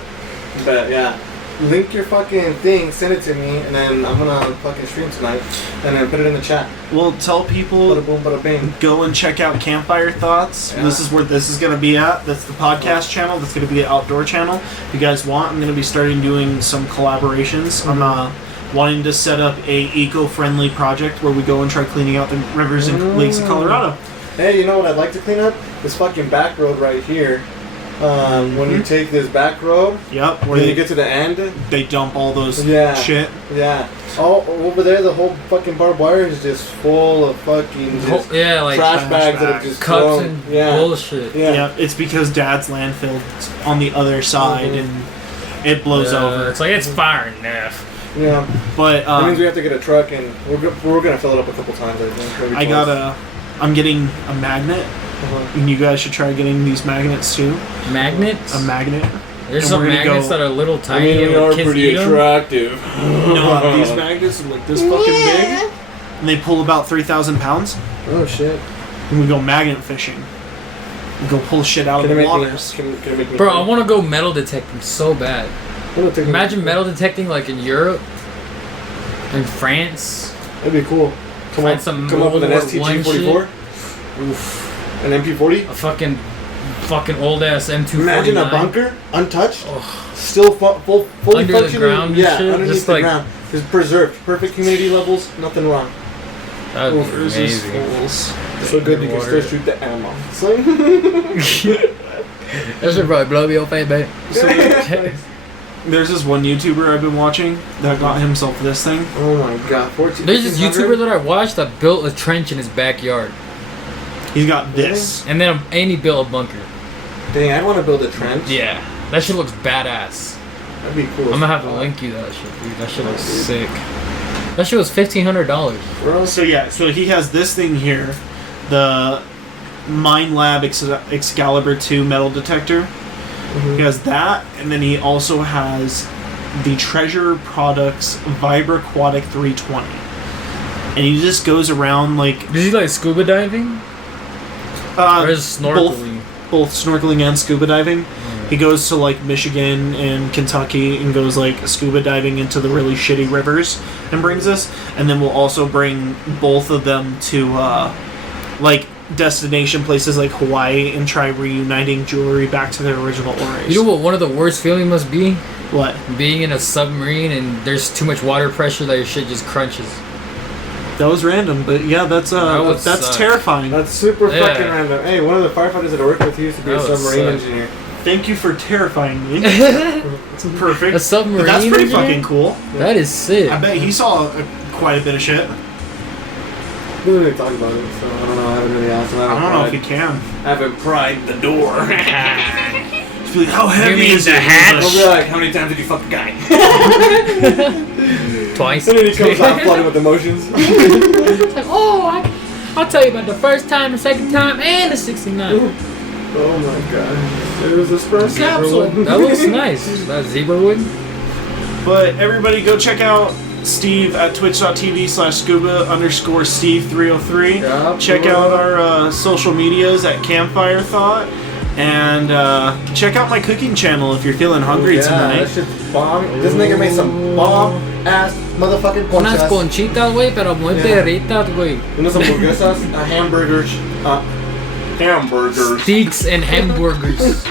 But yeah. Link your fucking thing, send it to me, and then I'm gonna fucking stream tonight, and then put it in the chat. Well, tell people, Bada boom, bada bing. go and check out Campfire Thoughts. Yeah. This is where this is going to be at. That's the podcast channel. That's going to be the outdoor channel. If you guys want, I'm going to be starting doing some collaborations. I'm wanting to set up a eco-friendly project where we go and try cleaning out the rivers and lakes of Colorado. Hey, you know what I'd like to clean up? This fucking back road right here. When you take this back road, Yep. when you get to the end, they dump all those shit. Yeah. All over there, the whole fucking barbed wire is just full of fucking just like trash bags that have just cups thrown. and Yeah. bullshit. Yeah. Yep. It's because Dad's landfill's on the other side and it blows over. It's like it's fire enough. Yeah. But That means we have to get a truck, and we're gonna fill it up a couple times. I think. Maybe twice. I'm getting a magnet. And you guys should try getting these magnets too. Magnets? A magnet. There's And some we're gonna magnets go- that are little I tiny mean, and we are kids pretty eat 'em. attractive. No, these magnets are like this fucking big, and they pull about 3,000 pounds. Oh shit! And we go magnet fishing. We go pull shit out of the waters. Can it make me? Bro, I want to go metal detecting so bad. Imagine metal detecting like in Europe, in France. That'd be cool. Come Find some up with an World War STG-44. Oof. An MP40. A fucking old ass M249. Imagine a bunker, untouched, Ugh. still fully Under the functioning. ground and yeah, shit? underneath Just the like- ground. Just preserved, perfect humidity levels, nothing wrong. That would be There's these amazing. fools. So good you can Water. still shoot the ammo. That should probably blow me off, baby. There's this one YouTuber I've been watching that got himself this thing. Oh my god, 14. There's this YouTuber that I watched that built a trench in his backyard, He's got this. and then he built a bunker. Dang, I want to build a trench. Yeah, that shit looks badass. That'd be cool. I'm gonna have to link you that shit, dude. That shit looks sick. That shit was $1,500. Bro, So yeah, so he has this thing here, the Mine Lab Excalibur 2 metal detector. He has that, and then he also has the Treasure Products VibraQuatic 320. And he just goes around like Did you like scuba diving? Or just snorkeling? both snorkeling and scuba diving. He goes to like Michigan and Kentucky and goes like scuba diving into the really shitty rivers and brings us. And then we'll also bring both of them to like destination places like Hawaii and try reuniting jewelry back to their original ores. You know what one of the worst feelings must be? What? Being in a submarine and there's too much water pressure that your shit just crunches. That was random, but yeah, that's That would that's suck. terrifying. that's super Yeah. fucking random. Hey, one of the firefighters that I worked with, he used to be a That would submarine suck. engineer. Thank you for terrifying me. It's perfect. A submarine But that's pretty engineer? fucking cool. That is sick. I bet he saw quite a bit of shit. We didn't really talk about it, so I don't know. I haven't really asked him. I don't know if he can. I haven't pried the door. Just be like, how heavy mean is the it? hatch? I'll be like, how many times did you fuck a guy? Twice. And then he comes out flooded with emotions. It's like, I'll tell you about the first time, the second time, and the 69. Oh my god. It was a sperm capsule. That looks nice. That zebra wood. But everybody go check out Steve at twitch.tv/scuba_Steve303. Yeah, check cool. out our social medias at Campfire Thought. And check out my cooking channel if you're feeling hungry That tonight. shit's bomb. This nigga made some bomb ass motherfucking Unas conchas. conchitas, güey, pero muy Yeah. perritas, güey. Unas hamburguesas, hamburgers, hamburgers, Steaks and hamburgers.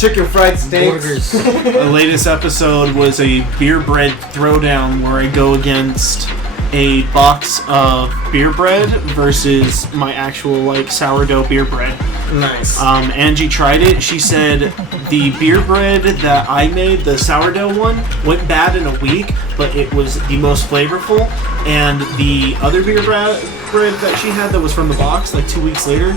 chicken fried steaks. Burgers. The latest episode was a beer bread throwdown where I go against a box of beer bread versus my actual like sourdough beer bread. Nice. Angie tried it. She said the beer bread that I made, the sourdough one, went bad in a week, but it was the most flavorful. And the other beer bread that she had that was from the box, like 2 weeks later,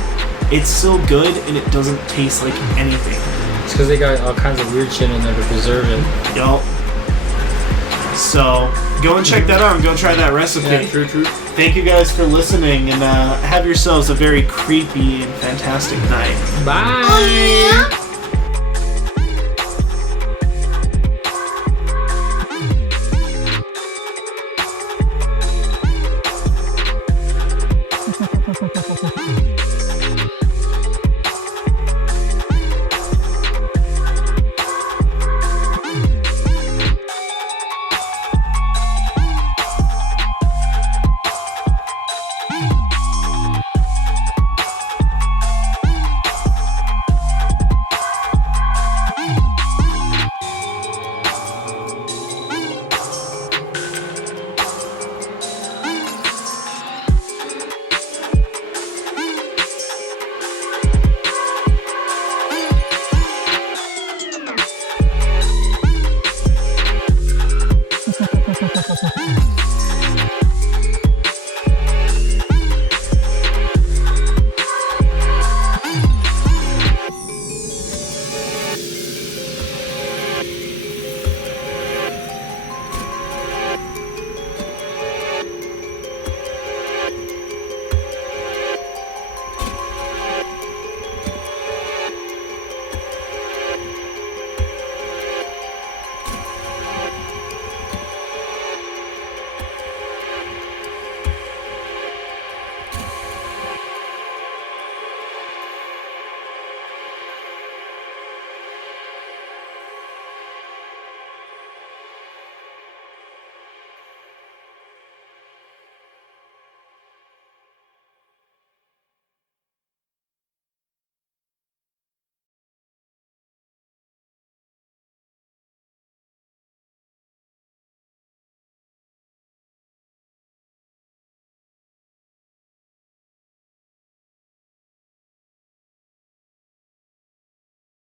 it's still good and it doesn't taste like anything. It's because they got all kinds of weird shit in there to preserve it. Yup. So go and check that out and go try that recipe. Yeah, true. Thank you guys for listening and have yourselves a very creepy and fantastic night. Bye. Quarancast.